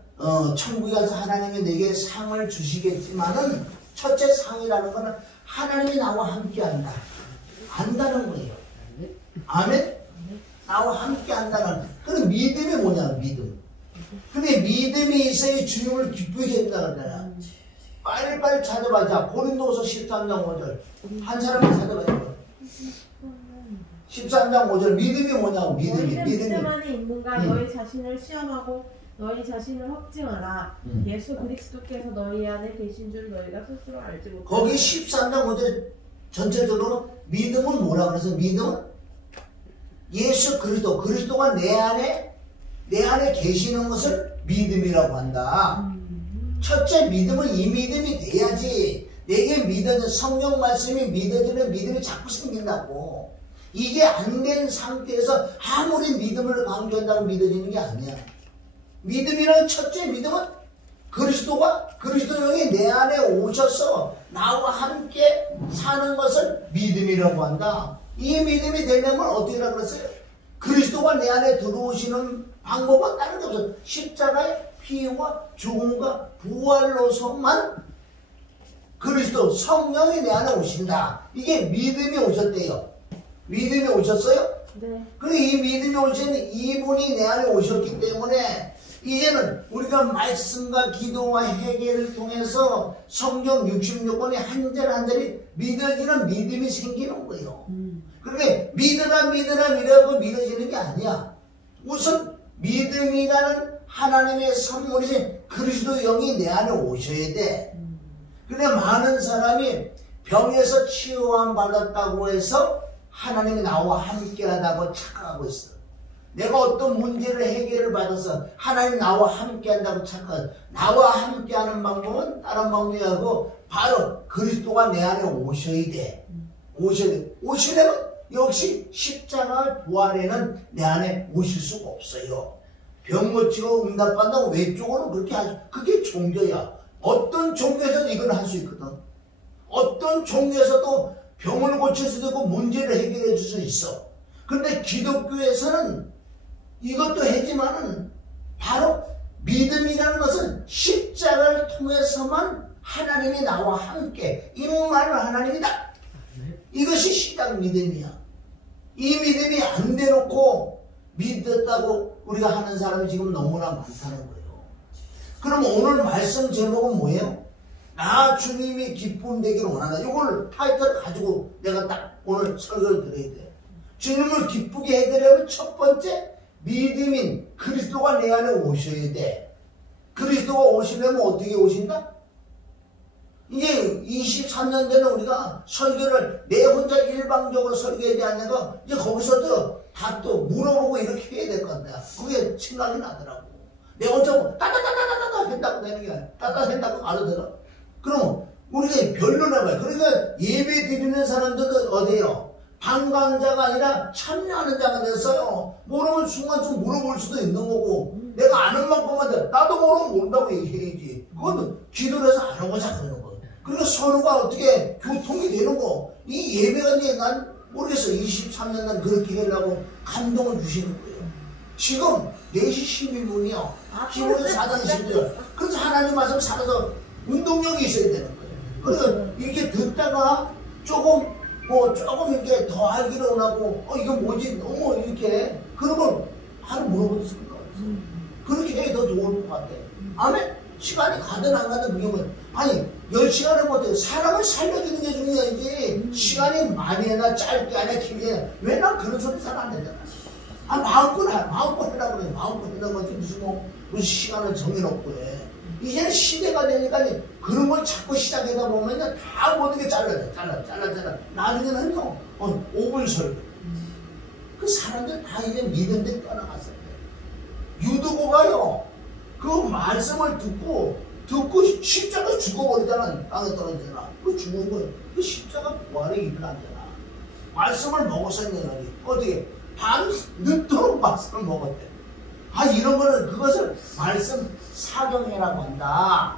천국에 가서 하나님이 내게 상을 주시겠지만은 첫째 상이라는 거는 하나님이 나와 함께한다, 안다는 거예요. 아멘. 나와 함께한다는 그런 믿음이 뭐냐, 믿음. 근데 믿음이 있어야 주님을 기쁘게 한다 그러잖아. 빨리 찾아봐자. 고린도서 13장 5절 한 사람만 찾아봐요. 13장 5절 믿음이 뭐냐고. 믿음 안에 있는가. 너희 자신을 시험하고 너희 자신을 확증하라. 예수 그리스도께서 너희 안에 계신 줄 너희가 스스로 알지 못하고. 거기 13장 5절 전체적으로 믿음은 뭐라 그래서 믿음은 예수 그리스도가 내 안에 계시는 것을 믿음이라고 한다. 첫째 믿음은 이 믿음이 돼야지 내게 믿어지는 성경 말씀이 믿어지는 믿음이 자꾸 생긴다고. 이게 안 된 상태에서 아무리 믿음을 강조한다고 믿어지는 게 아니야. 믿음이라는 첫째 믿음은 그리스도 영이 내 안에 오셔서 나와 함께 사는 것을 믿음이라고 한다. 이 믿음이 되려면 어떻게 하라 그랬어요? 그리스도가 내 안에 들어오시는 방법은 다른 게 없어요. 십자가의 피와 죽음과 부활로서만 그리스도 성령이 내 안에 오신다. 이게 믿음이 오셨대요. 믿음이 오셨어요? 네. 그리고 이 믿음이 오신 이분이 내 안에 오셨기 때문에 이제는 우리가 말씀과 기도와 회개를 통해서 성경 66권의 한 절 한 절이 믿어지는 믿음이 생기는 거예요. 그러니까 믿으라 이라고 믿어지는 게 아니야. 우선 믿음이라는 하나님의 선물이신 그리스도 영이 내 안에 오셔야 돼. 근데 많은 사람이 병에서 치유함 받았다고 해서 하나님이 나와 함께하다고 착각하고 있어. 내가 어떤 문제를 해결을 받아서 하나님 나와 함께한다고 착각하고, 나와 함께하는 방법은 다른 방법이 아니고 바로 그리스도가 내 안에 오셔야 돼. 오시려면 역시 십자가 부활에는 내 안에 오실 수가 없어요. 병 고치고 응답받는다고 외적으로 그렇게 하죠. 그게 종교야. 어떤 종교에서도 이걸 할 수 있거든. 어떤 종교에서도 병을 고칠 수도 있고 문제를 해결해 줄 수 있어. 그런데 기독교에서는 이것도 하지만은 바로 믿음이라는 것은 십자가를 통해서만 하나님이 나와 함께 임마는 하나님이다. 이것이 시작 믿음이야. 이 믿음이 안 돼놓고 믿었다고 우리가 하는 사람이 지금 너무나 많다는 거예요. 그럼 오늘 말씀 제목은 뭐예요? 나 주님이 기쁨 되기를 원한다. 이걸 타이틀 가지고 내가 딱 오늘 설교를 드려야 돼. 주님을 기쁘게 해드리려면 첫 번째 믿음인 그리스도가 내 안에 오셔야 돼. 그리스도가 오시려면 어떻게 오신다? 이제 23년 전에 우리가 설교를 내 혼자 일방적으로 설교하지 않냐가 이제 거기서도 다 또 물어보고 이렇게 해야 될 건데 그게 생각이 나더라고. 내 혼자 따따따따따따 한다고 되는 게 아니라 따따 한다고 알아들어. 그럼 우리가 변론해봐요. 그러니까 예배 드리는 사람들도 어디에요? 방관자가 아니라 참여하는 자가 됐어요. 모르면 순간좀 물어볼 수도 있는 거고 내가 아는 만큼만 나도 모르면 모른다고 얘기해야지. 그건 기도를 해서 알아보자 그러는 거예요. 그러니까 선우가 어떻게 교통이 되는 거. 이 예배가 이제 난 모르겠어. 23년 난 그렇게 하려고 감동을 주시는 거예요. 지금 4시 11분이요. 기본은 4장 11분. 그래서 하나님 말씀 살아서 운동력이 있어야 되는 거예요. 그래서 이렇게 듣다가 조금 이렇게 더 알기를 원하고 이거 뭐지 너무 이렇게 그러면 바로 물어볼 수 있을 것 같아요. 그렇게 해야 더 좋을 것 같아. 아멘? 시간이 가든 안 가든 그게 뭐야. 아니 10시간을 못해 사람을 살려주는 게 중요하지 시간이 많이 해나 짧게 하나 길게 해나 왜 난 그런 소리 잘 안 되잖아. 마음껏 하라고 그래. 마음껏 하는 거지 무슨 시간을 정해놓고 해. 이제는 시대가 되니까 그런 걸 자꾸 시작하다 보면 다 모든 게 잘라. 나중에는 5분 설교. 그 사람들 다 이제 믿은 데 떠나갔어요. 유두고가요. 그 말씀을 듣고 십자가 죽어버리잖아. 땅에 떨어지잖아. 그 죽은 거예요. 그 십자가 부활의 일을 하잖아. 말씀을 먹었었냐 어떻게 밤 늦도록 말씀을 먹었대. 이런 거는 그것을 말씀 사경이라고 한다.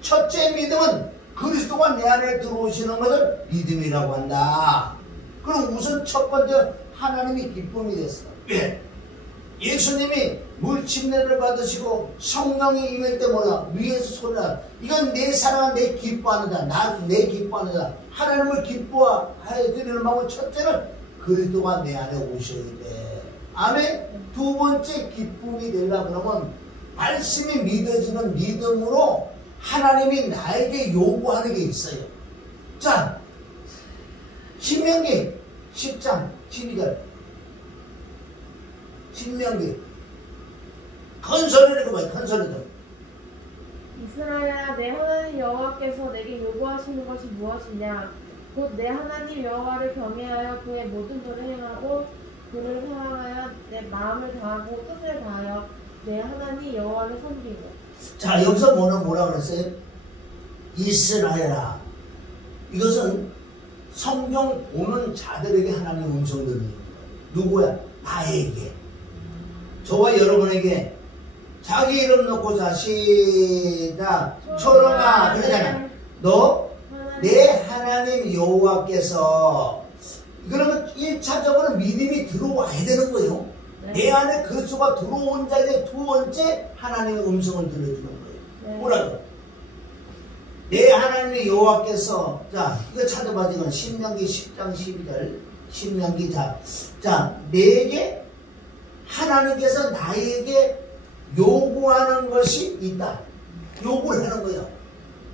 첫째 믿음은 그리스도가 내 안에 들어오시는 것을 믿음이라고 한다. 그럼 우선 첫 번째 하나님이 기쁨이 됐어. 예수님이 물침례를 받으시고 성령이 임할 때 뭐라 위에서 소리나 이건 내 사랑은 내 기뻐하는 자, 내 기뻐하는 자. 하나님을 기뻐하여 드리는 방법 첫째는 그리스도가 내 안에 오셔야 돼. 아멘. 두 번째 기쁨이 되려 그러면 말씀이 믿어지는 믿음으로 하나님이 나에게 요구하는 게 있어요. 자, 신명기 10장 12절 신명기 큰 소리를 읽어봐요. 큰 소리로. 이스라엘아 내 하나님 여호와께서 내게 요구하시는 것이 무엇이냐 곧 내 하나님 여호와를 경외하여 그의 모든 도를 행하고 그를 사랑하여 내 마음을 다하고 뜻을 다하여 내 하나님 여호와를 섬기고. 자 여기서 뭐라 그랬어요? 이스라엘아. 이것은 성경 보는 자들에게 하나님의 음성을 듣는 거예요. 누구야? 나에게. 저와 여러분에게 자기 이름 놓고 자 시작. 초롱아 그러잖아. 너 내 하나님 여호와께서 그러면 1차적으로 믿음이 들어와야 되는 거예요. 네. 내 안에 그리스도가 들어온 자의 두 번째 하나님의 음성을 들려주는 거예요. 네. 뭐라고? 내 하나님의 여호와께서 자 이거 찾아봐. 이건 신명기 10장 12절 신명기 자 내게 하나님께서 나에게 요구하는 것이 있다. 요구를 하는 거예요.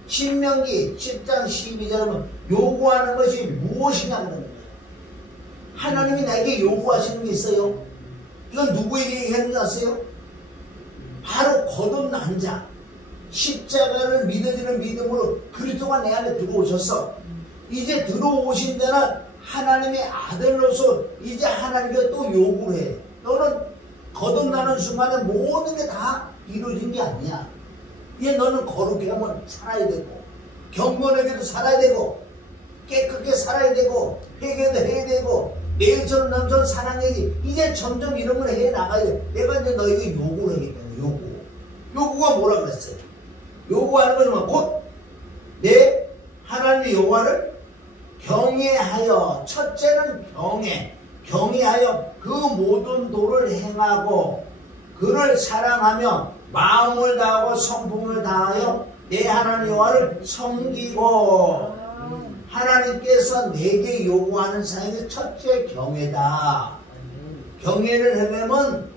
신명기 10장 12절은 요구하는 것이 무엇이냐 그러는 거예요. 하나님이 나에게 요구하시는 게 있어요. 이건 누구에게 얘기하는 줄 아세요? 바로 거듭난 자, 십자가를 믿어지는 믿음으로 그리스도가 내 안에 들어오셔서 이제 들어오신 데는 하나님의 아들로서 이제 하나님께 또 요구를 해. 너는 거듭나는 순간에 모든 게 다 이루어진 게 아니야. 이제 너는 거룩하게 하면 살아야 되고 경건하게도 살아야 되고 깨끗하게 살아야 되고 회개도 해야 되고 내일처럼 남처럼 사랑해야지. 이제 점점 이런 걸 해 나가야 돼. 내가 이제 너에게 요구를 하기 때문에 요구가 뭐라 그랬어요? 요구하는 것은 곧 내 하나님의 여호와를 경외하여 첫째는 경외하여 그 모든 도를 행하고 그를 사랑하며 마음을 다하고 성품을 다하여 내 하나님 여호와를 섬기고 하나님께서 내게 요구하는 사역이 첫째 경외다. 경외를 하려면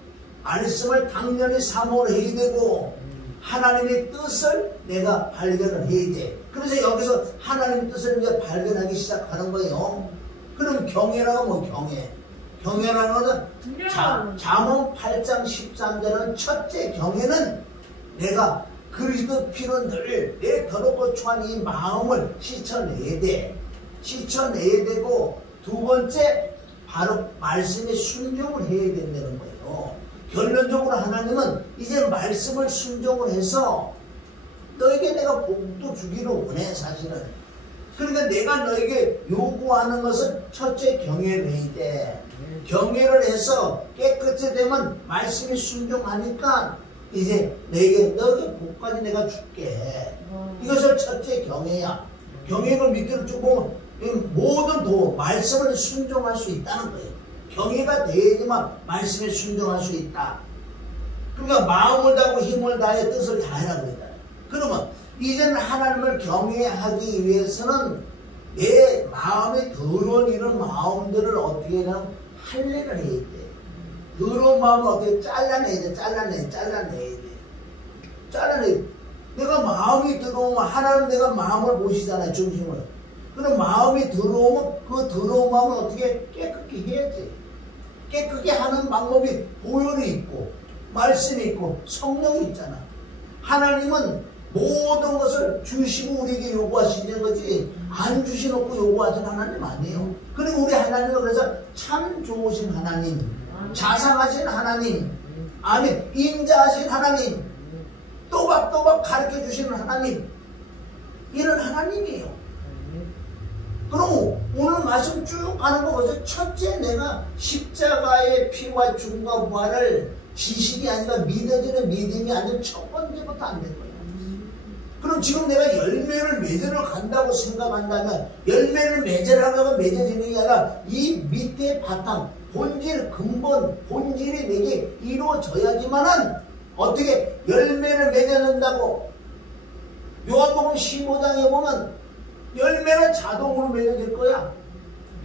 말씀을 당연히 사모를 해야 되고 하나님의 뜻을 내가 발견을 해야 돼. 그래서 여기서 하나님의 뜻을 이제 발견하기 시작하는 거예요. 그럼 경외라고 뭐 경외라는 것은 잠언 8장 13절은 첫째 경외는 내가 그리스도 피로 늘 내 더럽고 추한 이 마음을 씻어내야 돼. 씻어내야 되고 두 번째 바로 말씀에 순종을 해야 된다는 거예요. 결론적으로 하나님은 이제 말씀을 순종을 해서 너에게 내가 복도 주기를 원해 사실은. 그러니까 내가 너에게 요구하는 것은 첫째 경외를 해야 돼. 경외를 해서 깨끗이 되면 말씀에 순종하니까 이제 너에게 복까지 내가 줄게. 이것을 첫째 경외야. 경외를 밑으로 쭉 보면 모든 말씀을 순종할 수 있다는 거예요. 경외가 돼야지만 말씀에 순종할 수 있다. 그러니까 마음을 다하고 힘을 다해 뜻을 다하라고 했다. 그러면 이제는 하나님을 경외하기 위해서는 내 마음에 더러운 이런 마음들을 어떻게 하냐면 할례를 해야 돼. 더러운 마음을 어떻게 잘라내야 돼. 잘라내야 돼. 내가 마음이 들어오면 하나님 내가 마음을 보시잖아요. 중심을. 그럼 마음이 들어오면 그 더러운 마음을 어떻게 깨끗게 해야지. 깨끗게 하는 방법이 보혈이 있고 말씀이 있고 성령이 있잖아. 하나님은 모든 것을 주시고 우리에게 요구하시는 거지 안 주시놓고 요구하시는 하나님 아니에요. 그리고 우리 하나님은 그래서 참 좋으신 하나님, 자상하신 하나님, 아멘, 인자하신 하나님, 또박또박 가르쳐 주시는 하나님, 이런 하나님이에요. 그럼 오늘 말씀 쭉 가는 거 보세요. 첫째, 내가 십자가의 피와 죽음과 부활을 지식이 아니라 믿어지는 믿음이 아니면 첫 번째부터 안 된 거예요. 그럼 지금 내가 열매를 맺으러 간다고 생각한다면 열매를 맺으려면 맺어지는 게 아니라 이 밑에 바탕, 본질, 근본, 본질이 내게 이루어져야지만은 어떻게 열매를 맺어낸다고. 요한복음 15장에 보면 열매는 자동으로 맺어질 거야.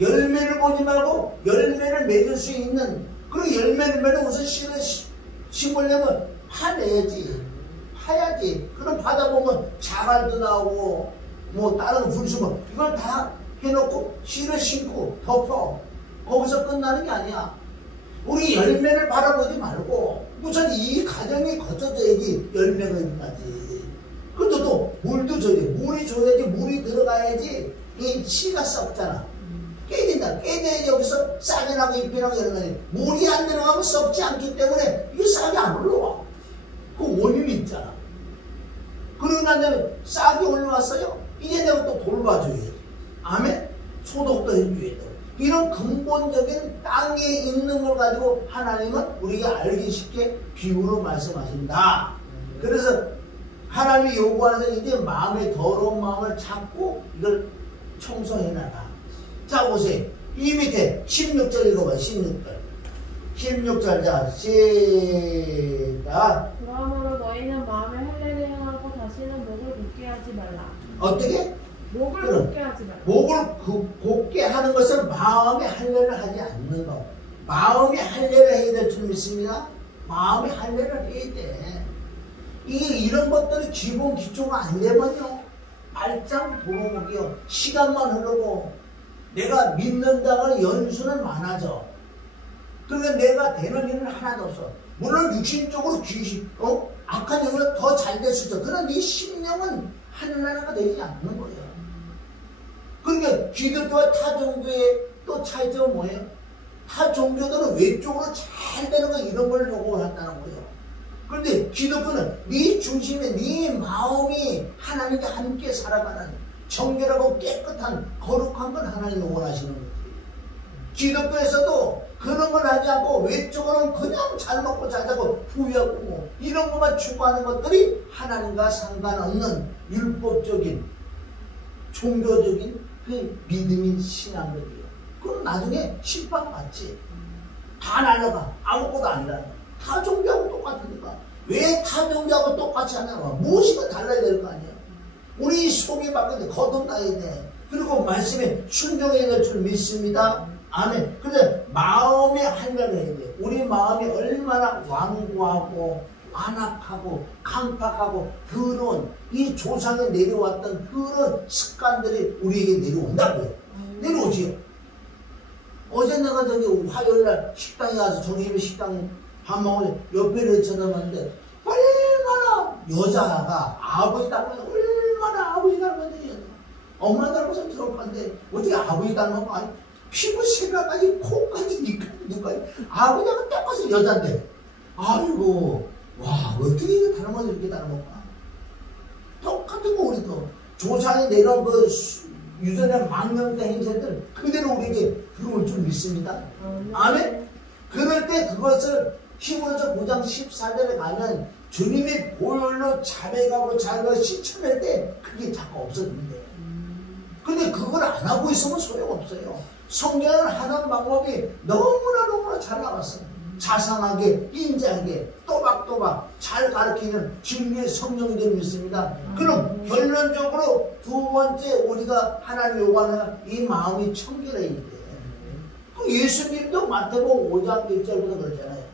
열매를 보지 말고 열매를 맺을 수 있는, 그리고 열매를 맺으면 우선 씨를 심으려면 파내야지. 파야지. 그럼 파다 보면 자갈도 나오고 뭐 다른 불수면 이걸 다 해놓고 씨를 심고 덮어. 거기서 끝나는 게 아니야. 우리 열매를 바라보지 말고 우선 이 과정이 거쳐져야지 열매가 있나지. 그것도 또 물도 줘야지. 물이 줘야지. 물이 들어가야지 이 씨가 썩잖아. 깨진다. 깨져야지 여기서 싹이 나고 잎이 나고 이런 거지. 물이 안 들어가면 썩지 않기 때문에 이 싹이 안 올라와. 그 원인이 있잖아. 그러고 난 다음에 싹이 올라왔어요. 이제 내가 또 돌봐줘야 돼. 아멘? 소독도 해줘야 돼. 이런 근본적인 땅에 있는 걸 가지고 하나님은 우리가 알기 쉽게 비유로 말씀하신다. 그래서 하나님이 요구하는 이제 마음의 더러운 마음을 잡고 이걸 청소해놔라. 자 보세요. 이 밑에 16절 읽어봐요. 16절. 16절 자 시작. 그러므로 너희는 마음에 할례를 행하고 다시는 목을 굳게 하지 말라. 어떻게? 목을 굳게 하지 말라. 목을 굳게 하는 것은 마음의 할례를 하지 않는 거. 마음의 할례를 해야 될 줄 믿습니다. 마음의 할례를 해야 돼. 이게 이런 것들이 기본 기초가 안 되면요, 말짱 도로목이요. 시간만 흐르고 내가 믿는다는 연수는 많아져. 그러니까 내가 되는 일은 하나도 없어. 물론 육신적으로 악한 영은 더 잘 될 수 있어. 그러나 네 심령은 하늘나라가 되지 않는 거예요. 그러니까 기독교와 타 종교의 또 차이점은 뭐예요? 타 종교들은 외적으로 잘 되는 거 이런 걸 요구를 한다는 거예요. 그런데 기독교는 네 중심에 네 마음이 하나님과 함께 살아가는 정결하고 깨끗한 거룩한 걸 하나님이 원하시는 거지. 기독교에서도 그런 걸 하지 않고 외적으로는 그냥 잘 먹고 잘 자고 부유하고 뭐 이런 것만 추구하는 것들이 하나님과 상관없는 율법적인 종교적인 그 믿음인 신앙들이에요. 그럼 나중에 심판받지. 다 날라가. 아무것도 아니라는 거야. 타 종교하고 똑같으니까. 왜 타 종교하고 똑같이 하냐고. 무엇인가 달라야 될 거 아니야. 우리 속이 바뀌는데 거듭나야 돼. 그리고 말씀에 순종해야 될 줄 믿습니다. 아멘. 그런데 마음의 할례를 해야 돼. 우리 마음이 얼마나 완고하고 완악하고 강팍하고 더러운 이 조상에 내려왔던 그런 습관들이 우리에게 내려온다고요. 내려오지요. 어제 내가 저기 화요일날 식당에 가서 저기 식당 밥 먹으면 옆에를 쳐다봤는데 얼마나 여자가 아버지 닮았는데 얼마나 아버지 닮았는데 엄마 닮아서 들어봤는데 어떻게 아버지 닮았고 아니 피부 색깔까지 코까지 입까지 눈까지 아버지하고 똑같이 여잔데 아이고 와 어떻게 이거 닮아서 이렇게 닮았까. 똑같은 거 우리도 조상이 내려온 그 유전의 망령된 행세들 그대로 우리에게 들어올 줄 믿습니다. 아멘. 그럴 때 그것을 히브리서 9장 14절에 가면 주님이 보혈로 자백하고 자기가 실천할 때 그게 자꾸 없어진대. 근데 그걸 안 하고 있으면 소용없어요. 성경을 하는 방법이 너무나 잘 나왔어요. 자상하게, 인자하게, 또박또박 잘 가르치는 진리의 성령들 믿습니다. 그럼 결론적으로 두 번째 우리가 하나님 요구하는 이 마음이 청결해야 돼. 그 예수님도 마태복음 5장 1절부터 그러잖아요.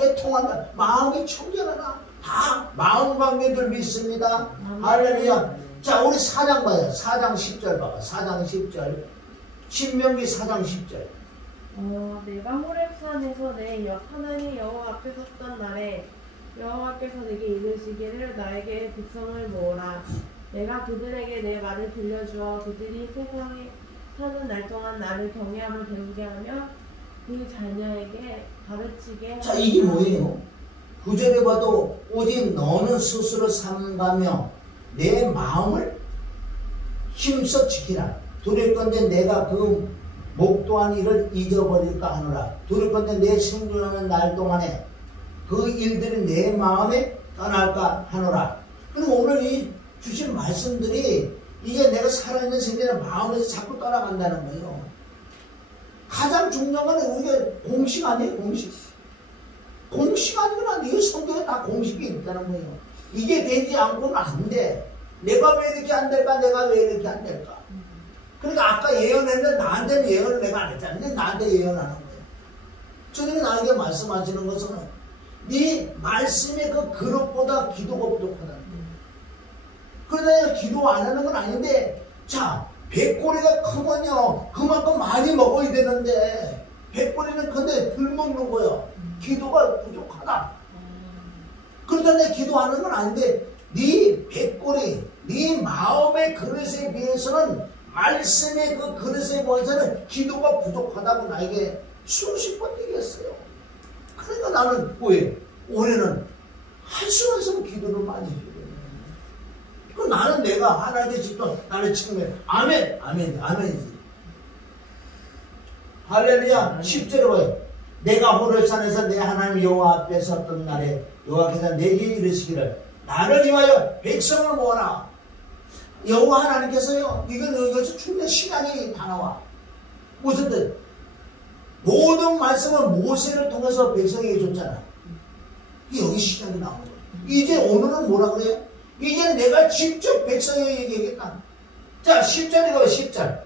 애통한다. 마음이 청결하나. 다 마음 관계들 믿습니다. 할렐루야. 자, 우리 4장 봐요. 4장 10절 봐봐. 4장 10절. 신명기 4장 10절. 내가 호렙산에서 내 하나님 여호와 앞에 섰던 날에 여호와께서 내게 이르시기를 나에게 백성을 모으라. 내가 그들에게 내 말을 들려주어 그들이 세상에 사는 날 동안 나를 경외함을 배우게 하며 그 자녀에게 가르치게. 자, 이게 뭐예요? 9절에 봐도 오직 너는 스스로 삼가며 내 마음을 힘써 지키라. 두려울 건데 내가 그 목도한 일을 잊어버릴까 하노라. 두려울 건데 내 생존하는 날 동안에 그 일들이 내 마음에 떠날까 하노라. 그리고 오늘 이 주신 말씀들이 이제 내가 살아있는 생명의 마음에서 자꾸 떠나간다는 거예요. 가장 중요한 건 우리가 공식 아니에요? 공식 아니면 이 성경에 다 공식이 있다는 거예요. 이게 되지 않고는 안 돼. 내가 왜 이렇게 안 될까? 내가 왜 이렇게 안 될까? 그러니까 아까 예언했는데 나한테는 예언을 내가 안 했잖아. 근데 나한테 예언하는 거예요. 주님이 나에게 말씀하시는 것은 네 말씀의 그 그릇보다 기도가 부족하다는 거예요. 그러다 기도 안 하는 건 아닌데, 자, 백골이가 크면요 그만큼 많이 먹어야 되는데 백골이는 근데 덜 먹는 거예요. 기도가 부족하다. 그러다 내 기도하는 건 아닌데 네 백골이 네 마음의 그릇에 비해서는 말씀의 그 그릇에 비해서는 기도가 부족하다고 나에게 수십 번 얘기했어요. 그러니까 나는 왜 올해는 한숨 한숨 기도를 많이 해요. 그 나는 내가 하나님의 집도 나를 지금에 아멘이지. 할렐루야. 10절에 봐요. 내가 호렙산에서 내 하나님 여호와 앞에 섰던 날에 여호와께서 내게 이르시기를 나를 위하여 백성을 모아라. 여호와 하나님께서요, 이건 여기서 충분히 시간이 다 나와. 무슨 뜻? 모든 말씀을 모세를 통해서 백성에게 줬잖아. 여기 시간이 나오는 거야. 이제 오늘은 뭐라 그래요? 이제 내가 직접 백성에게 얘기하겠다. 자, 10절이고 10절.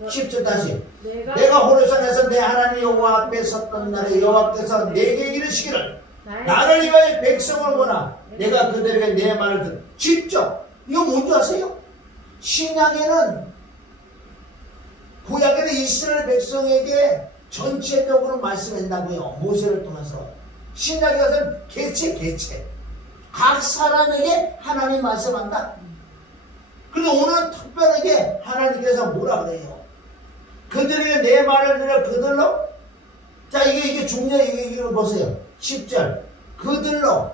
10절 다시. 내가 호렙산에서 내 하나님 여호와 앞에 섰던 날에 여호와께서 내게 이르시기를 나를 위하여 백성을 모아라. 내가 그들에게 내 말을 듣. 직접. 이거 뭔지 아세요? 신약에는 구약에는 이스라엘 백성에게 전체적으로 말씀한다고요. 모세를 통해서. 신약에 가서는 개체. 각 사람에게 하나님 말씀한다. 그런데 오늘은 특별하게 하나님께서 뭐라 그래요? 그들에게 내 말을 들어 그들로. 자, 이게 중요해. 이거 보세요. 10절. 그들로.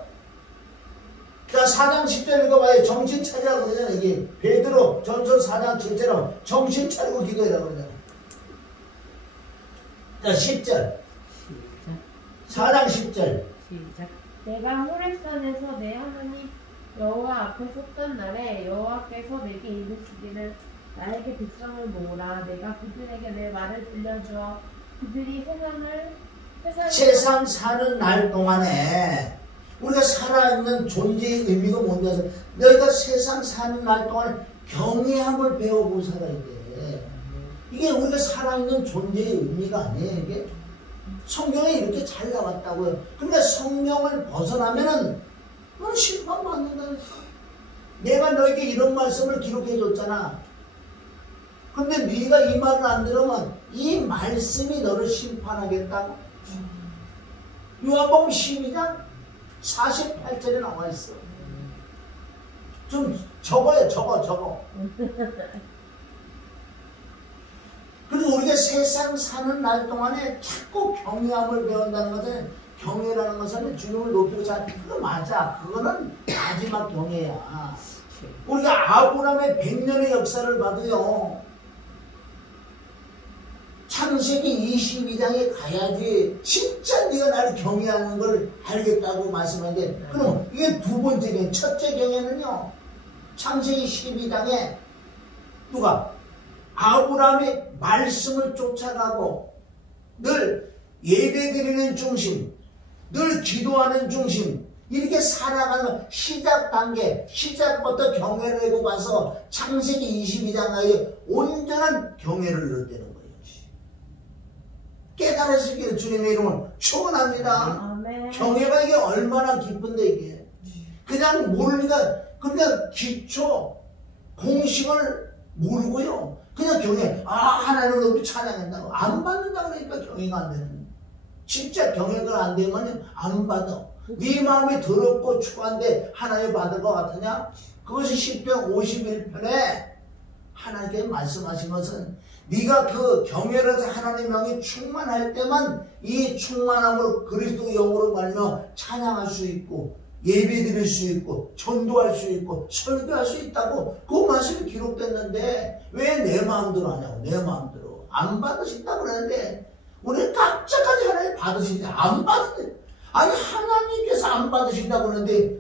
자, 4장 10절 읽어봐요. 정신 차리라고 그러잖아. 이게 베드로 전서 4장 7절은 정신 차리고 기도해라고 그러잖아. 자, 10절. 4장 10절. 시작. 내가 호렙산에서 내 하나님 여호와 앞에 섰던 날에 여호와께서 내게 이르시기를 나에게 백성을 모으라. 내가 그들에게 내 말을 들려주어 그들이 세상 사는 날 동안에 우리가 살아있는 존재의 의미가 뭔지 아세요? 너희가 세상 사는 날 동안에 경외함을 배워보고 살아야 돼. 이게 우리가 살아있는 존재의 의미가 아니에요. 이게 성경에 이렇게 잘 나왔다고요. 근데 성경을 벗어나면은 넌 심판받는다니까. 내가 너에게 이런 말씀을 기록해 줬잖아. 근데 네가 이 말을 안 들으면 이 말씀이 너를 심판하겠다고. 요한복음 12장 48절에 나와 있어. 좀 적어요. 적어. 그리고 우리가 세상 사는 날 동안에 자꾸 경외함을 배운다는 것은, 경외라는 것은 주님을 높이고 그거 맞아. 그거는 마지막 경외야. 우리가 아브라함의 100년의 역사를 봐도요, 창세기 22장에 가야지 진짜 네가 나를 경외하는 걸 알겠다고 말씀하는데, 그럼 이게 두 번째 경외. 첫째 경외는요, 창세기 12장에 누가? 아브라함의 말씀을 쫓아가고 늘 예배드리는 중심, 늘 기도하는 중심, 이렇게 살아가는 시작 단계, 시작부터 경외를 하고 가서 창세기 22장에 온전한 경외를 이뤘다는 거예요. 깨달으시기를 주님의 이름으로 축원합니다. 아멘. 경외가 이게 얼마나 기쁜데 이게. 그냥 모르니까, 그냥 기초 공식을 모르고요. 그냥 경외. 하나님을 높이 찬양한다고. 안 받는다 그러니까 경외가 안 되는 거예요. 진짜 경외가 안 되면 안 받아. 네 마음이 더럽고 추한데 하나님 받을 것 같으냐? 그것이 10편 51편에 하나님께 말씀하신 것은, 네가 그 경외라서 하나님 명이 충만할 때만 이 충만함으로 그리스도 영으로 말며 찬양할 수 있고, 예배드릴 수 있고, 전도할 수 있고, 설교할 수 있다고 그 말씀이 기록됐는데 왜 내 마음대로 하냐고. 내 마음대로 안 받으신다고 그러는데, 우리 각자까지 하나님 받으신데 안 받으신데, 아니 하나님께서 안 받으신다고 그러는데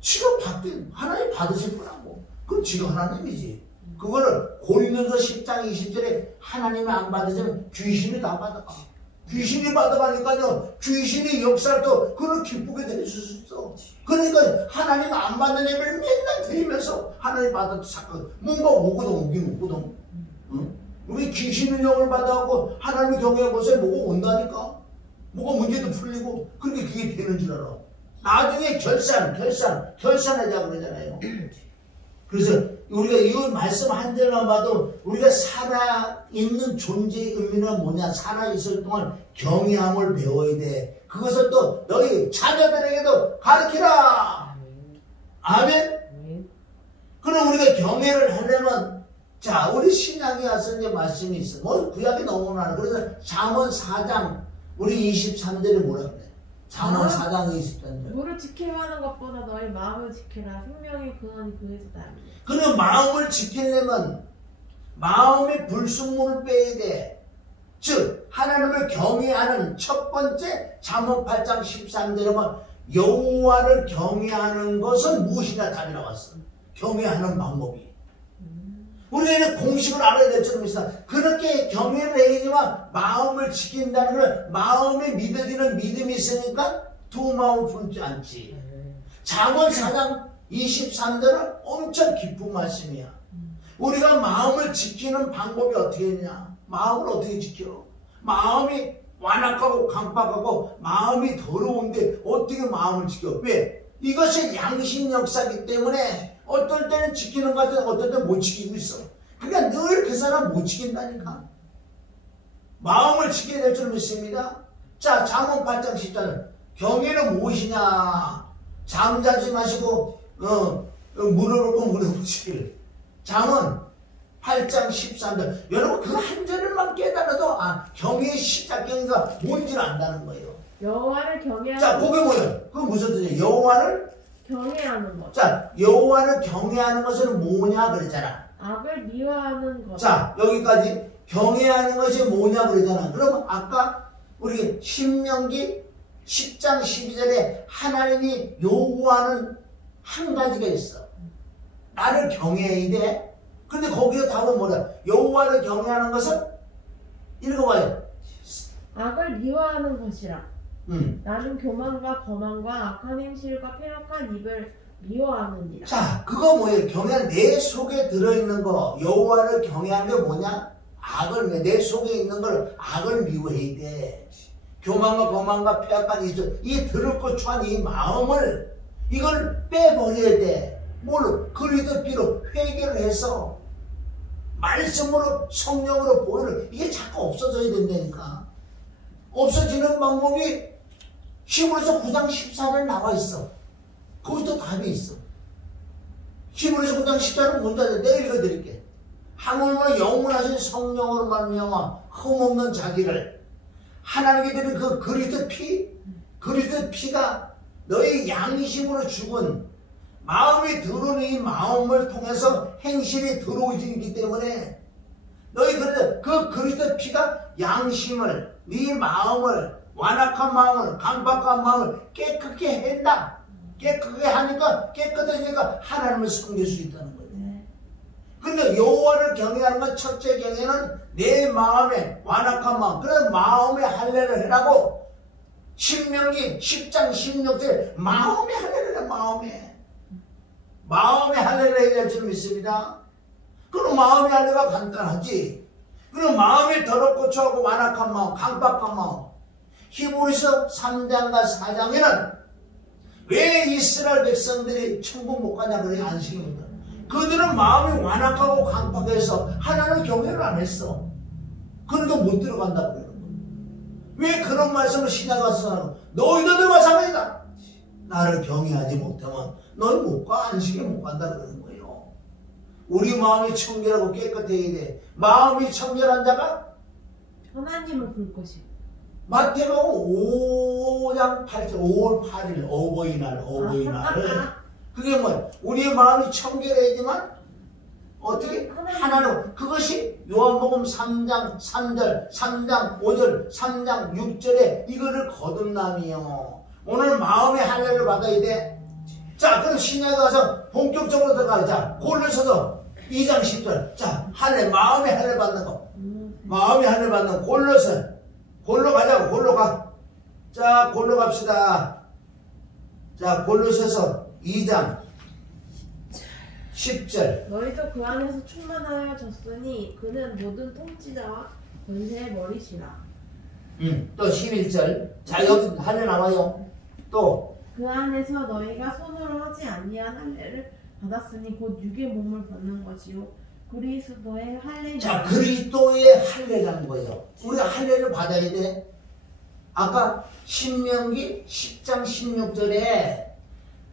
지가 받긴 하나님 받으실 거라고. 그럼 지가 하나님이지. 그거를 고린도서 10장 20절에 하나님이 안 받으시면 귀신이 다 받아가. 귀신이 받아가니까요, 귀신이 역사를 또 그걸 기쁘게 될 수 있어. 그러니까 하나님 안 받는 예배를 맨날 드리면서 하나님 받아도 자꾸 뭔가 오거든. 응? 우리 귀신의 영을 받아갖고 하나님의 경외해 보세요. 뭐가 온다니까. 뭐가 문제도 풀리고, 그렇게 그게 되는 줄 알아. 나중에 결산하자 그러잖아요. 그래서 우리가 이 말씀 한 절만 봐도 우리가 살아있는 존재의 의미는 뭐냐? 살아있을 동안 경외함을 배워야 돼. 그것을 또 너희 자녀들에게도 가르치라. 아멘? 그럼 우리가 경외를 하려면, 자, 우리 신약에 와서 이제 말씀이 있어. 뭐 구약이 너무 많아. 그래서 잠언 4장 우리 23절에 뭐라 그래? 잠언 4장 23절. 물을 지키려 하는 것보다 너희 마음을 지키라. 생명의 근원이 그에서 나옵니다. 그럼 마음을 지키려면 마음의 불순물을 빼야 돼. 즉 하나님을 경외하는 첫 번째 잠언 8장 13절에 보면 여호와를 경외하는 것은 무엇이냐 답이 나왔어. 경외하는 방법이. 우리는 공식을 알아야 될 줄 믿습니다. 그렇게 경외를 해야지만 마음을 지킨다는 걸 마음에 믿어지는 믿음이 있으니까 두 마음을 품지 않지. 잠언 4장 23절은 엄청 깊은 말씀이야. 우리가 마음을 지키는 방법이 어떻게 했냐? 마음을 어떻게 지켜? 마음이 완악하고 강박하고 마음이 더러운데 어떻게 마음을 지켜? 왜? 이것이 양심 역사이기 때문에 어떨 때는 지키는 것 같은데 어떨 때는 못 지키고 있어. 그러니까 늘 그 사람 못 지킨다니까. 마음을 지켜야 될 줄 믿습니다. 자, 잠언 8장 10절 경외는 무엇이냐? 잠자지 마시고 무릎을 꿇고 무릎을 치기를. 잠언 8장 13절. 여러분 그 한 절만 깨달아도 경외의 시작경위가 뭔지를 안다는 거예요. 여호와를 경외하는. 자, 그게 뭐예요? 그게 무슨 뜻이에요? 여호와를 경외하는 것. 자, 여호와를 경외하는 것은 뭐냐 그랬잖아. 악을 미워하는 것. 자, 여기까지 경외하는 것이 뭐냐 그랬잖아. 그러면 아까 우리 신명기 10장 12절에 하나님이 요구하는 한 가지가 있어. 나를 경외해야 돼. 근데 거기에 답은 뭐야? 여호와를 경외하는 것은 읽어봐요. 악을 미워하는 것이라. 나는 교만과 거만과 악한 행실과 패역한 입을 미워하느니라. 자, 그거 뭐예요? 경외하는 내 속에 들어있는 거. 여호와를 경외하는 게 뭐냐? 악을, 내 속에 있는 걸 악을 미워해야 돼. 교만과 거만과 패역한 입을, 이 더럽고 추한 이 마음을 이걸 빼버려야 돼. 뭘로? 그리스도 피로 회개를 해서 말씀으로 성령으로 보혈을 이게 자꾸 없어져야 된다니까. 없어지는 방법이 히브리서 9장 14절 나와 있어. 거기도 답이 있어. 히브리서 9장 14절은 뭔지 내가 읽어드릴게. 하물며 영원하신 성령으로 말미암아 흠없는 자기를 하나님께 드린 그 그리스도 피가 너의 양심으로 죽은 마음이 들어오는 이 마음을 통해서 행실이 들어오기 때문에 너희 그 그리스도 피가 양심을, 네 마음을, 완악한 마음을, 강박한 마음을 깨끗게 한다. 깨끗게 하니까 깨끗해지니까 하나님을 섬길 수 있다는 거예요. 그러니까 여호와를 경외하는 건 첫째 경외는 내 마음에 완악한 마음, 그런 마음의 할례를 해라고 신명기 10장 16절 마음의 할례를 해. 마음의 할례를 해야 될 줄 믿습니다. 그럼 마음의 할례가 간단하지. 그럼 마음이 더럽고 추하고 완악한 마음, 강박한 마음. 히브리서 3장과 4장에는 왜 이스라엘 백성들이 천국 못 가냐 그래 안식이 못 가냐. 그들은 마음이 완악하고 강박해서 하나님을 경외를 안 했어. 그러니까 못 들어간다고 그러는 거예요. 왜 그런 말씀을 신약에 가서 하는 거야? 너희들도 마찬가지다. 나를 경외하지 못하면 너희 못 가. 안식에 못 간다 그러는 거예요. 우리 마음이 청결하고 깨끗해야 돼. 마음이 청결한 자가 하나님을 볼 것이. 마태복음 5장 8절 5월 8일 어버이날 그게 뭐야? 우리의 마음이 청결해야지만 어떻게? 하나님. 그것이 요한복음 3장 3절 3장 5절 3장 6절에 이거를 거듭남이요. 오늘 마음의 할례를 받아야 돼. 자, 그럼 신약에 가서 본격적으로 들어가자. 골로새서 2장 10절. 자, 할례, 마음의 할례 받는 거. 마음의 할례 받는 거. 골로 가자고. 골로 가. 자, 골로 갑시다. 자, 골로새서 2장 10절. 너희도 그 안에서 충만하여 졌으니 그는 모든 통치자와 권세의 머리시라. 또 11절. 자, 여기 할례 나와요. 또 그 안에서 너희가 손으로 하지 아니한 할례를 받았으니 곧 육의 몸을 벗는 것이요 그리스도의 할례. 자, 그리스도의 할례라는 거예요. 우리가 할례를 받아야 돼. 아까 신명기 10장 16절에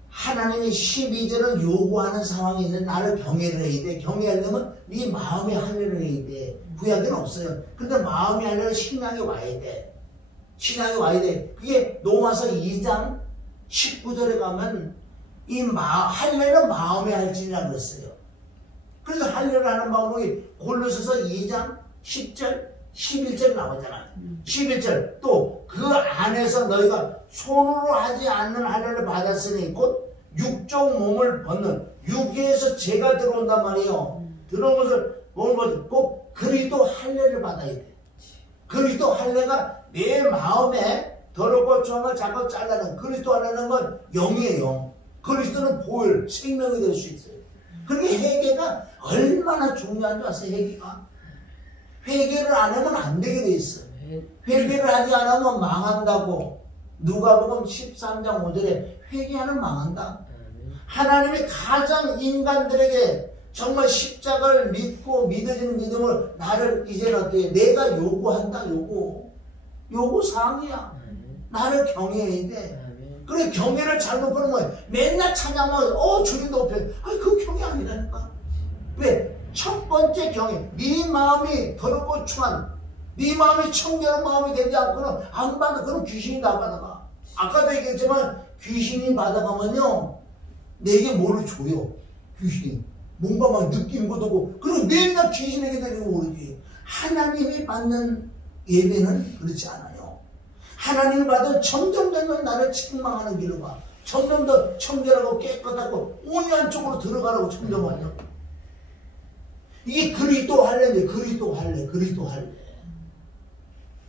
하나님이 12절을 요구하는 상황이 있는데 나를 경외를 해야 돼. 경외하려면 네 마음의 할례를 해야 돼. 구약에는 없어요. 근데 마음의 할례는 신약에 와야 돼. 신약에 와야 돼. 그게 로마서 2장 19절에 가면 이 할례는 마음의 할지라고 그랬어요. 그래서 할례를 하는 방법이 골로새서 2장 10절 11절 나오잖아. 11절 또 그 안에서 너희가 손으로 하지 않는 할례를 받았으니 곧 육적 몸을 벗는 육에서 죄가 들어온단 말이에요. 들어온 것을 보는 것을 꼭 그리스도 할례를 받아야 돼. 그리스도 할례가 내 마음에 더럽고 추한 걸 자꾸 잘라는 그리스도 할례는 건 영이에요. 영. 그리스도는 보혈, 생명이 될 수 있어요. 그러니까 회개가 얼마나 중요한 줄 아세요? 회개가. 회개를 안 하면 안 되게 돼 있어. 회개를 하지 않으면 망한다고. 누가복음 13장 5절에 회개하는 망한다. 하나님이 가장 인간들에게 정말 십자가를 믿고 믿어지는 믿음을 나를 이제는 어떻게 내가 요구한다. 요구 사항이야. 나를 경외해야 돼. 그래 경외를 잘못 보는 거야. 맨날 찬양하면 주님 높여. 그 경외 아니라니까. 왜? 첫 번째 경외. 네 마음이 더럽고 추한 네 마음이 청결한 마음이 되지 않고는 안 받아. 그럼 귀신이 다 받아가. 아까도 얘기했지만 귀신이 받아가면요 내게 뭐를 줘요. 귀신이 뭔가 막 느끼는 것도 없고 그럼 맨날 귀신에게 드리고 모르지. 하나님이 받는 예배는 그렇지 않아요. 하나님이 받은 점점 나를 책망하는 길로 가. 점점 더 청결하고 깨끗하고 온유한 쪽으로 들어가라고 점점하죠. 이게 그리스도 할례인데 그리스도 할례.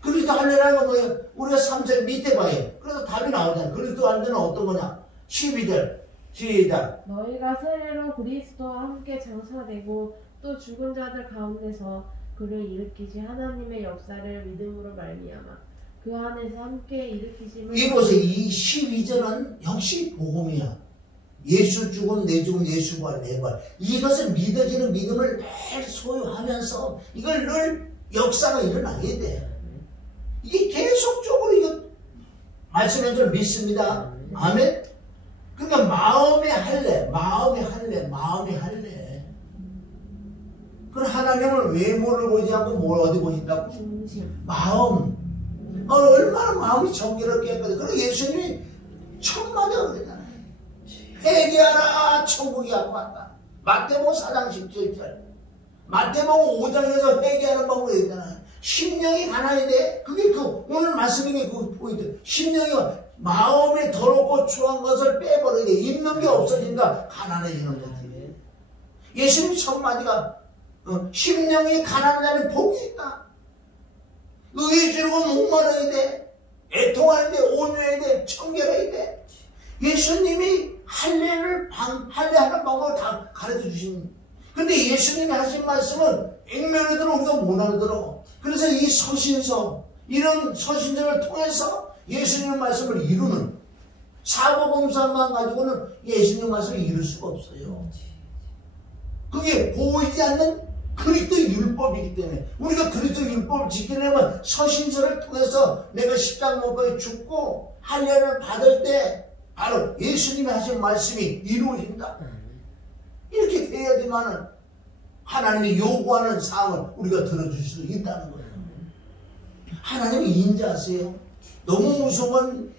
그리스도 할례라는 건 뭐예요? 우리가 3절 밑에 봐요. 그래서 답이 나오잖아요. 그리스도 할례는 어떤 거냐? 12절 시작. 너희가 세례로 그리스도와 함께 장사되고 또 죽은 자들 가운데서 그를 일으키신 하나님의 역사를 믿음으로 말미암아 그 안에서 함께 일으키심을. 이 보세요. 이 12절은 역시 복음이야. 예수 죽음, 내 죽음, 예수 부활, 내 부활. 이것을 믿어지는 믿음을 늘 소유하면서 이걸 늘 역사가 일어나야 돼. 이게 계속적으로 이거 말씀인 줄 믿습니다. 아멘. 그러니까 마음의 할례. 그럼 하나님은 외모를 보지 않고 뭘 어디 보신다고? 마음. 얼마나 마음이 정결하게 깨끗해. 그리고 예수님이 천마다 그랬잖아요. 회개하라 천국이 가까웠다. 마태복음 4장 17절. 마태복음 5장에서 회개하는 방법이 있잖아요. 심령이 가난해야 돼. 그게 오늘 말씀이 그 포인트. 심령이 마음에 더럽고 추한 것을 빼버려야 돼. 있는 게 없어진다. 가난해지는 거지. 예수님 첫 마디가 심령이 가난한 복이 있다. 의지로 목말라야 돼. 애통해야 돼. 온유해야 돼. 청결해야 돼. 예수님이 할례하는 방법을 다 가르쳐 주신. 근데 예수님이 하신 말씀은 액면을 들어 우리가 못 알아들어. 그래서 이 서신서, 이런 서신서를 통해서 예수님의 말씀을 이루는 사복음서만 가지고는 예수님 말씀을 이룰 수가 없어요. 그게 보이지 않는 그리스도의 율법이기 때문에 우리가 그리스도의 율법을 지키려면 서신서를 통해서 내가 십자가 못 박혀 죽고 할례를 받을 때 바로 예수님이 하신 말씀이 이루어진다. 이렇게 돼야지만은 하나님이 요구하는 사항을 우리가 들어줄 수 있다는 거예요. 하나님이 인자하세요. 너무 무서운 건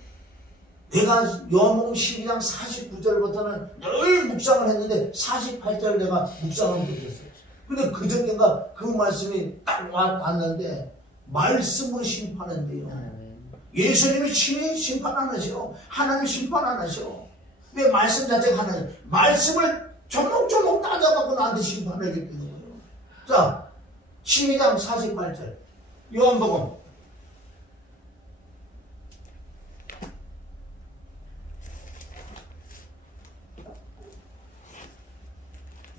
내가 요한복음 12장 49절부터는 늘 묵상을 했는데 48절을 내가 묵상을 못했어요. 근데 그저께인가 그 말씀이 딱 왔는데 말씀으로 심판한대요. 예수님이 친히 심판 안 하셔. 하나님 심판 안 하셔. 왜 말씀 자체가 하나님. 말씀을 조목조목 따져갖고 나한테 심판하게 되는 거예요. 자, 12장 48절. 요한복음.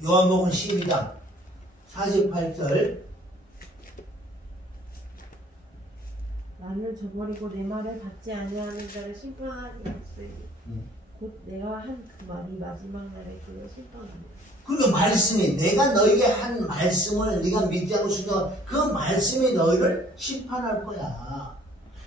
요한복음 12장 48절. 나를 저버리고 내 말을 받지 아니하는 자를 심판하지 않으니 곧 내가 한 그 말이 마지막 날에 그를 심판하리라. 그리고 말씀이 내가 너에게 한 말씀을 네가 믿지 않고 순종한 그 말씀이 너희를 심판할 거야.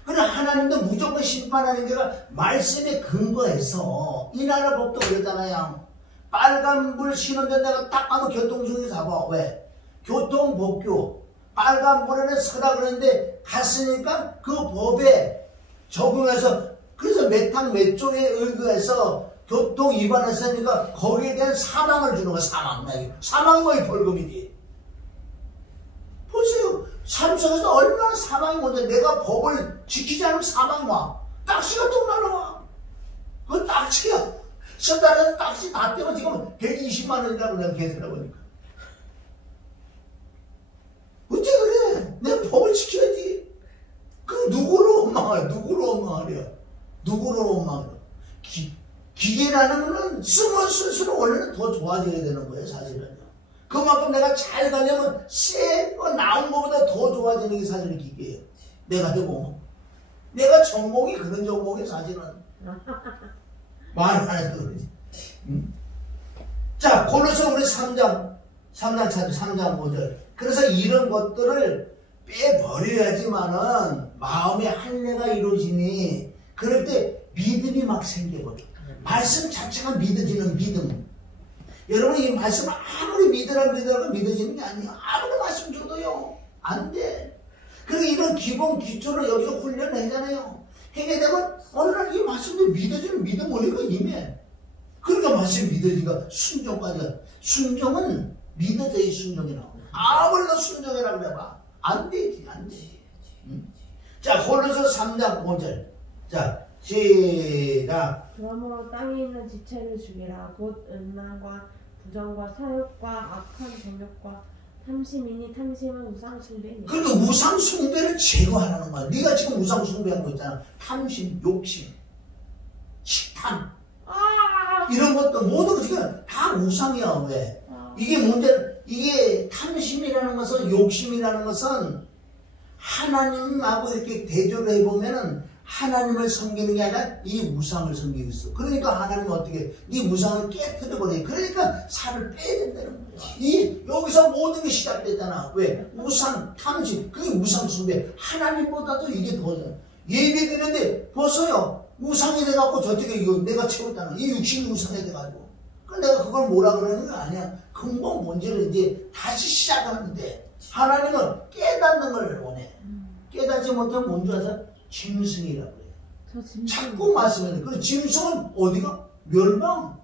그러나 하나님도 무조건 심판하는 게가 말씀에 근거해서 이 나라 법도 그러잖아요. 빨간불 신호대 내가 딱 가면 교통중에 잡아. 왜? 교통법규 빨간불에는 서라 그러는데 갔으니까 그 법에 적용해서 그래서 몇 항 몇 조에 의거해서 교통 위반했으니까 거기에 대한 사망을 주는 거야. 사망 거의 벌금이지. 보세요. 삶 속에서 얼마나 사망이 먼저 내가 법을 지키지 않으면 사망이 와. 딱지가 또 날아와. 그건 딱지야. 셔달에서 딱지 다 떼고 지금 120만 원이라고 내가 계산해 보니까. 어째 그래? 내가 법을 지켜야지. 그럼 누구로 원망하려? 누구로 원망하려? 누구로 원망하려? 기계라는 거는 쓰면 쓸수록 원래는 더 좋아져야 되는 거예요, 사실은요. 그만큼 내가 잘 가려면 새 거 나온 것보다 더 좋아지는 게 사실은 기계예요. 내가 해보면. 내가 전공이 그런 전공이 사실은. 말 안 해도 그러지. 자, 골로새 우리 3장 5절. 그래서 이런 것들을 빼버려야지만은 마음의 할례가 이루어지니 그럴 때 믿음이 막 생겨버려. 말씀 자체가 믿어지는 믿음. 여러분 이 말씀을 아무리 믿으라고 믿어지는 게 아니에요. 아무리 말씀 줘도요. 안 돼. 그리고 이런 기본 기초를 여기서 훈련하잖아요. 하게 되면 어느 날 이 말씀이 믿어지는 믿음 원리가 임해. 그러니까 말씀이 믿어지니까 순종까지 가. 순종은 믿어져야 순종이 나오고 아무리 너 순종이라고 그래봐. 안 되지. 자, 골로새 3장 5절. 자, 시작. 그러므로 땅에 있는 지체를 죽이라. 곧 음란과 부정과 사욕과 악한 정욕과 탐심이니 탐심은 우상 숭배니라. 그러니까 우상 숭배를 제거하라는 거야. 네가 지금 우상 숭배한 거 있잖아. 탐심, 욕심, 식탐 이런 것도 모든 것이 다 우상이야. 왜? 이게 문제. 이게 탐심이라는 것은 욕심이라는 것은 하나님하고 이렇게 대조를 해보면은 하나님을 섬기는 게 아니라 이 우상을 섬기고 있어. 그러니까 하나님은 어떻게 이 우상을 깨뜨려버려. 그러니까 살을 빼야 된다는 거야. 여기서 모든 게 시작되잖아. 왜? 우상, 탐심, 그게 우상 숭배. 하나님보다도 이게 더 예배 드리는데 벌써요 우상이 돼갖고 저쪽에 이거 내가 채웠잖아. 이 육신이 우상이 돼가지고. 내가 그걸 뭐라 그러는 거 아니야. 근본 본질을 이제 다시 시작하는데 하나님은 깨닫는 걸 원해. 깨닫지 못하면 뭔지 아세요? 짐승이라고 해요. 자꾸 말씀해. 그리고 짐승은 어디가? 멸망.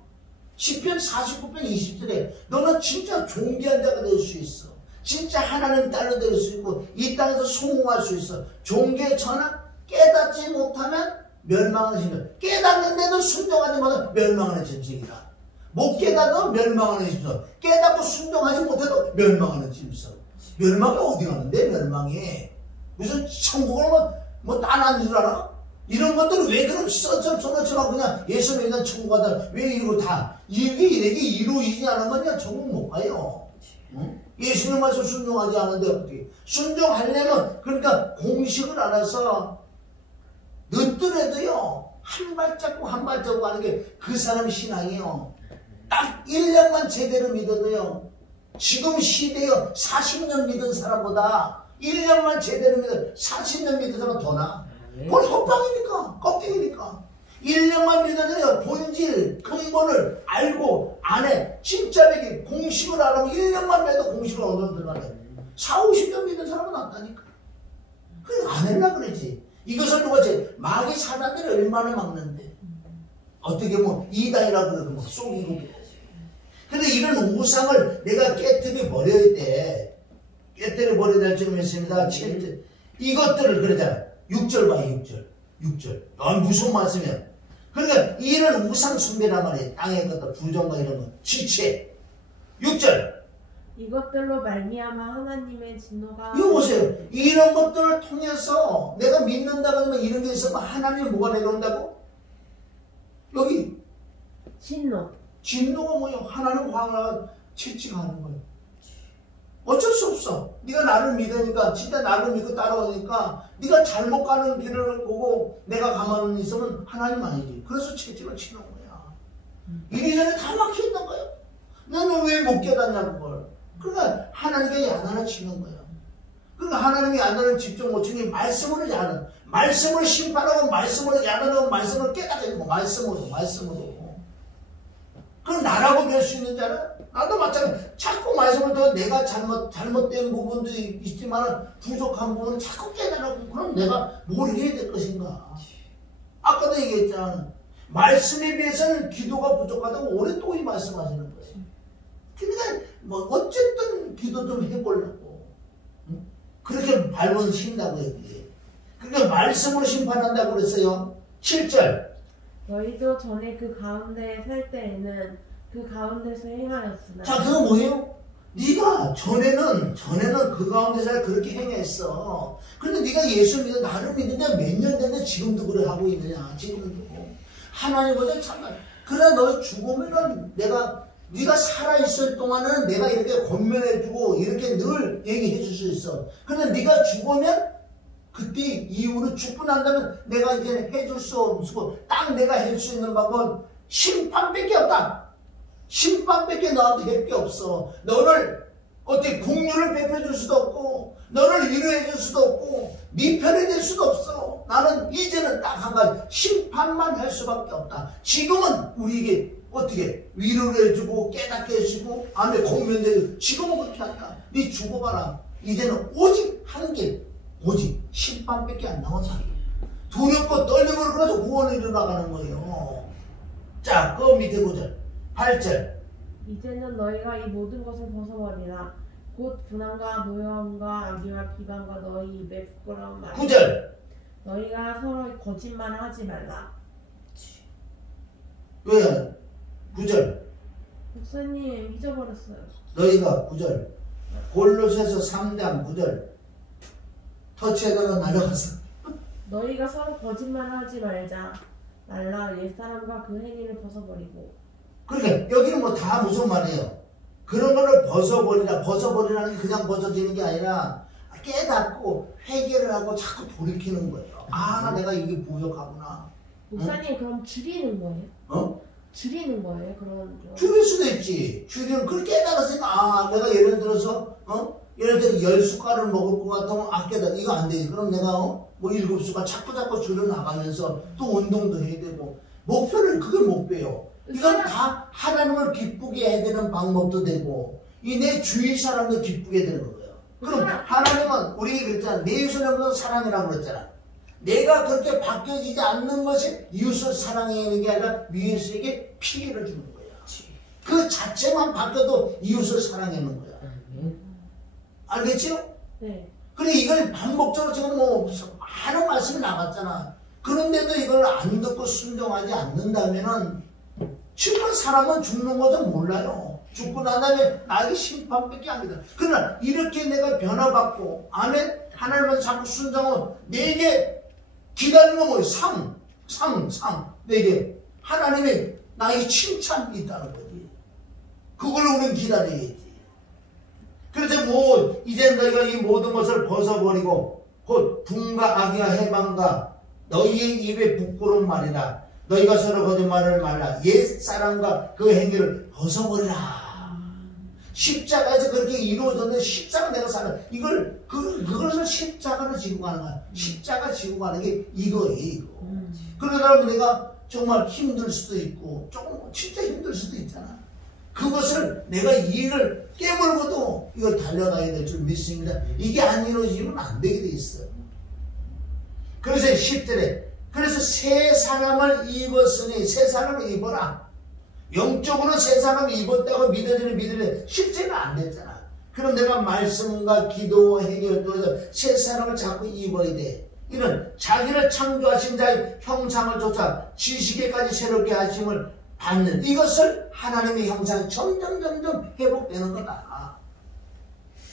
시편 49편 20절에 너는 진짜 존귀한 자가 될 수 있어. 진짜 하나님 딸로 될 수 있고 이 땅에서 성공할 수 있어. 존귀의 전하 깨닫지 못하면 멸망하는 짐승. 깨닫는데도 순종하지 못하면 멸망하는 짐승이다. 못 깨닫으면 멸망하는 짐승. 깨닫고 순종하지 못해도 멸망하는 짐승. 멸망이 어디 가는데 멸망이. 무슨 천국을 뭐 따는 줄 알아? 이런 것들을 왜 그럼 써처럼 그냥 예수 믿는 천국 가다 왜 이러고 다 이게 이루어지지 않은 거냐? 천국 못 가요. 응? 예수님 말씀 순종하지 않은데 어떻게 순종하려면 그러니까 공식을 알아서 늦더라도요 한 발자국 한 발자국 하는 게 그 사람 신앙이요. 딱 1년만 제대로 믿어도요 지금 시대요 40년 믿은 사람보다 1년만 제대로 믿어 40년 믿은 사람은 더 나아. 그건 헛방이니까 껍데기니까 1년만 믿어도요 본질 근본을 알고 안에 진짜 되게 공식을 알아보면 1년만 믿어도 공식을 얻어 들어가네. 40~50년 믿은 사람은 낫다니까. 그래 안 했나 그러지. 이것을 누가 마귀 사단들이 얼마나 막는데 어떻게 뭐 이단이라고 그러고 뭐 속이고. 근데 이런 우상을 내가 깨뜨려 버려야 돼. 깨뜨려 버려야 될 줄을 믿습니다. 7절. 이것들을 그러잖아. 6절 봐요. 6절. 무슨 말씀이야. 그러니까 이런 우상 숭배란 말이에요. 땅의 것들 부정과 이런 거. 지체. 6절. 이것들로 말미암아 하나님의 진노가. 이거 보세요. 이런 것들을 통해서 내가 믿는다고 하면 이런 게 있으면 하나님이 뭐가 내려온다고? 여기 진노가 뭐예요? 하나님 화가 채찍하는 거예요. 어쩔 수 없어. 네가 나를 믿으니까 진짜 나를 믿고 따라오니까 네가 잘못 가는 길을 보고 내가 가만히 있으면 하나님 아니지. 그래서 채찍을 치는 거야. 이리저리 다 막혀있는 거예요. 너는 왜 못 깨닫냐는 걸. 그러니까 하나님께 야단을 치는 거예요. 그러니까 하나님이 야단을 직접 못 치니 말씀으로 야단. 말씀으로 심판하고 말씀으로 야단하고 말씀으로 깨닫게 되고 말씀으로. 그럼 나라고 될 수 있는 자는 나도 마찬가지. 자꾸 말씀을 들어 내가 잘못된 부분도 있지만 부족한 부분은 자꾸 깨달았고 그럼 내가 뭘 해야 될 것인가. 아까도 얘기했잖아. 말씀에 비해서는 기도가 부족하다고 올해 또 이 말씀하시는 거예요. 그러니까 뭐 어쨌든 기도 좀 해보려고. 그렇게 밟으면 신다고요. 그게. 그러니까 말씀으로 심판한다고 그랬어요. 7절. 너희도 전에 그 가운데에 살 때에는 그 가운데서 행하였으나. 자, 그거 뭐예요? 네가 전에는 그 가운데서 그렇게 행했어. 근데 네가 예수 믿어 나를 믿는데 몇 년 됐는데 지금도 그래 하고 있느냐? 지금도. 하나님보다 참나. 그래 너 죽으면은 네가 살아있을 동안은 내가 이렇게 권면해주고 이렇게 늘 얘기해줄 수 있어. 그런데 네가 죽으면 그때 이후로 죽고 난 다음에 내가 이제 해줄 수 없고 딱 내가 할 수 있는 방법은 심판밖에 없다. 심판밖에 너한테 할 게 없어. 너를 어떻게 국류를 베풀어줄 수도 없고 너를 위로해줄 수도 없고 네 편이 될 수도 없어. 나는 이제는 딱 한 가지 심판만 할 수밖에 없다. 지금은 우리에게 어떻게 위로를 해주고 깨닫게 해주고 안에 공면되고 지금은 그렇게 한다. 네 죽어봐라. 이제는 오직 한 길 오직 심판밖에 안 나온다. 두렵고 떨리고 그래서 구원을 이루어나가는 거예요. 자, 그 밑에 9절 8절. 이제는 너희가 이 모든 것을 벗어버리라. 곧 분함과 노여움과 악의와 비방과 너희 입에 부끄러운 말. 9절. 너희가 서로 거짓말을 하지 말라. 왜? 9절. 목사님 잊어버렸어요. 너희가 9절. 골로새서 3장 9절. 터치에다가 날아갔어. 너희가 서로 거짓말을 하지 말라. 옛사람과 그 행위를 벗어버리고. 그러니까 여기는 뭐 다 무슨 말이에요? 그런 거를 벗어버리라. 벗어버리라는 게 그냥 벗어지는 게 아니라 깨닫고 회개를 하고 자꾸 돌이키는 거예요. 아, 내가 이게 부족하구나. 목사님 응? 그럼 줄이는 거예요? 어? 줄이는 거예요? 그런 거. 줄일 수도 있지. 줄이는 그걸 깨달았으니까 아, 내가 예를 들어서 예를 들어 10숟갈을 먹을 것 같으면 깨달아. 이거 안 되지. 그럼 내가 뭐 7숟갈 자꾸 줄여나가면서 또 운동도 해야 되고 목표를 그게 목표예요. 이건 다 하나님을 기쁘게 해야 되는 방법도 되고 이 내 주위 사람도 기쁘게 되는 거예요. 그럼 하나님은 우리 그랬잖아. 내 이웃을 사랑이라고 그랬잖아. 내가 그렇게 바뀌어지지 않는 것이 이웃을 사랑하는 게 아니라 위에서에게 피해를 주는 거야. 그 자체만 바뀌어도 이웃을 사랑하는 거야. 알겠죠? 네. 그래 이걸 반복적으로 지금 뭐 많은 말씀이 나갔잖아. 그런데도 이걸 안 듣고 순종하지 않는다면은 정말 사람은 죽는 것도 몰라요. 죽고 난 다음에 나에게 심판밖에 안 된다. 그러나 이렇게 내가 변화받고 아멘 하나님은 자꾸 순종하면 내게 기다리는 건 뭐예요? 상 내게 하나님의 나에게 칭찬이 있다는 거지. 그걸 우리는 기다려야지. 그래서 뭐 이제 너희가 이 모든 것을 벗어버리고 곧 분과 악의와 해방과 너희의 입에 부끄러운 말이라. 너희가 서로 거짓말을 말라. 옛사람과 그 행위를 벗어버리라. 십자가에서 그렇게 이루어졌는 십자가 내가 사는 그것을 십자가를 지고 가는 거야. 십자가 지고 가는 게 이거예요, 이거. 그러다 보면 내가 정말 힘들 수도 있고 조금 진짜 힘들 수도 있잖아. 그것을 내가 이를 깨물고도 이걸 달려가야 될 줄 믿습니다. 이게 안 이루어지면 안 되게 돼 있어요. 그래서 10절에 그래서 새 사람을 입었으니 새 사람을 입어라. 영적으로 새 사람을 입었다고 믿어지는 실제는 안 됐잖아. 그럼 내가 말씀과 기도와 행위를 통해서 새 사람을 자꾸 입어야 돼. 이는 자기를 창조하신 자의 형상을 쫓아 지식에까지 새롭게 하심을 받는 이것을 하나님의 형상이 점점 회복되는 거다.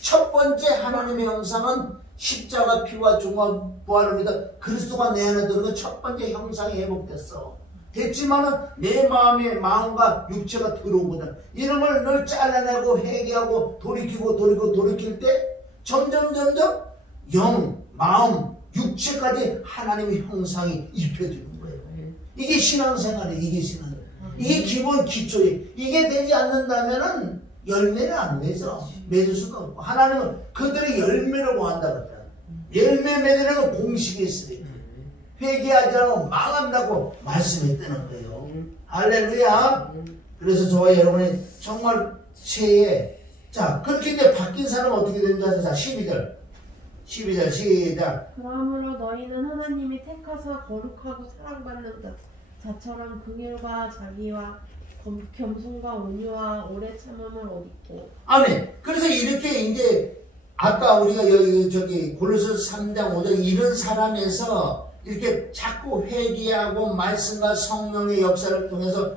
첫 번째 하나님의 형상은 십자가 피와 중화 부활을 믿어 그리스도가 내 안에 들어오는 첫 번째 형상이 회복됐어. 됐지만은 내 마음과 육체가 들어온 거다. 이런 걸 늘 잘라내고 회개하고 돌이킬 때 점점 영, 마음, 육체까지 하나님의 형상이 입혀지는 거예요. 이게 신앙생활이에요. 이게 기본 기초예요. 이게 되지 않는다면은 열매를 안 맺어. 맺을 수도 없고. 하나님은 그들의 열매를 원한다 그랬잖아. 열매 맺으려는 건 공식이 있으니 회개하지 않으면 망한다고 말씀했다는 거예요. 할렐루야. 그래서 저와 여러분이 정말 새해 자 그렇게 이제 바뀐 사람은 어떻게 되는지 아세요? 자 12절 시작. 그러므로 너희는 하나님이 택하사 거룩하고 사랑받는 자처럼 긍휼과 자비와 겸손과 온유와 오래 참음을 얻고. 아멘. 그래서 이렇게 이제 아까 우리가 저기 골로새서 3장 5절 이런 사람에서 이렇게 자꾸 회개하고 말씀과 성령의 역사를 통해서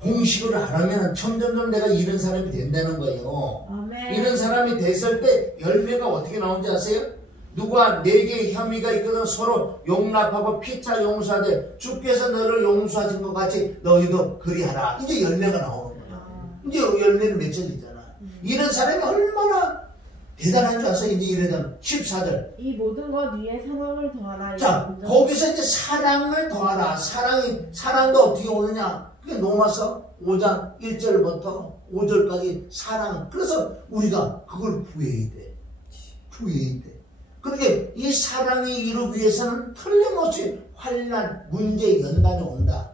공식을 안 하면 점점점 내가 이런 사람이 된다는 거예요. 아멘. 이런 사람이 됐을 때 열매가 어떻게 나오는지 아세요? 누가 내게 혐의가 있거든 서로 용납하고 피차 용서하되 주께서 너를 용서하신 것 같이 너희도 그리하라. 이제 열매가 나오는 거야. 이제 열매는 맺혀지잖아. 이런 사람이 얼마나 대단한 줄 아세요? 이제 이래면 14절. 이 모든 것 위에 사랑을 더하라. 자, 거기서 이제 사랑을 더하라. 사랑도 어떻게 오느냐? 그게 로마서 5장 1절부터 5절까지 사랑. 그래서 우리가 그걸 구해야 돼. 구해야 돼. 그러니까 이 사랑이 이루기 위해서는 틀림없이 환난, 문제, 연단이 온다.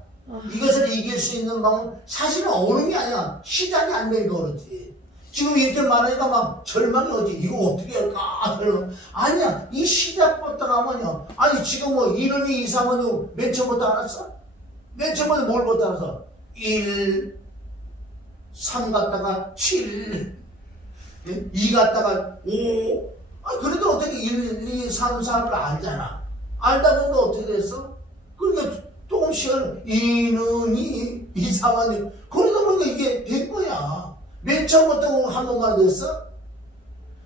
이것을 이길 수 있는 방법은 사실은 오는 게 아니야. 시작이 안 되니까 그렇지. 지금 이렇게 말하니까 막 절망이 오지. 이거 어떻게 할까? 아니야. 이 시작부터 가면요. 아니 지금 뭐 이름이 이상은요. 맨 처음부터 알았어? 맨 처음부터 뭘부터 알았어? 1, 3 갔다가 7, 2 갔다가 5. 그래도 어떻게 1, 2, 3, 4를 알잖아. 알다 보면 어떻게 됐어? 그러니까 조금씩은 2는 2, 2, 3은 6. 그러다 보니까 이게 된 거야. 맨 처음부터 한 번만 됐어?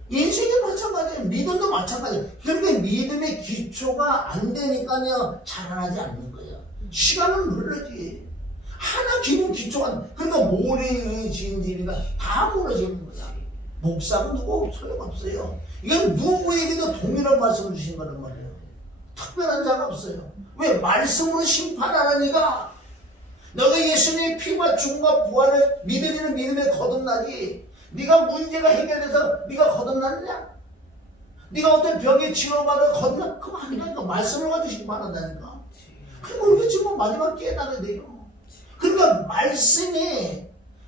인생이 마찬가지야. 믿음도 마찬가지야. 그러니까 믿음의 기초가 안 되니까요. 자라나지 않는 거야. 시간은 흐르지. 하나 기본 기초가 그러니까 모래에 지은 집이가 다 무너지는 거야. 목사가 누구 소용없어요. 이건 누구에게도 동일한 말씀을 주신 거란 말이에요. 특별한 자가 없어요. 왜? 말씀으로 심판하라니까. 너가 예수님의 피와 죽음과 부활을 믿으리는 믿음에 거듭나지. 네가 문제가 해결돼서 네가 거듭났냐? 네가 어떤 병에 치료받아 거듭나? 그거 아니라니까. 말씀을 가지고 심판한다니까. 그리고 우리가 지금 마지막 깨달아야 돼요. 그러니까 말씀이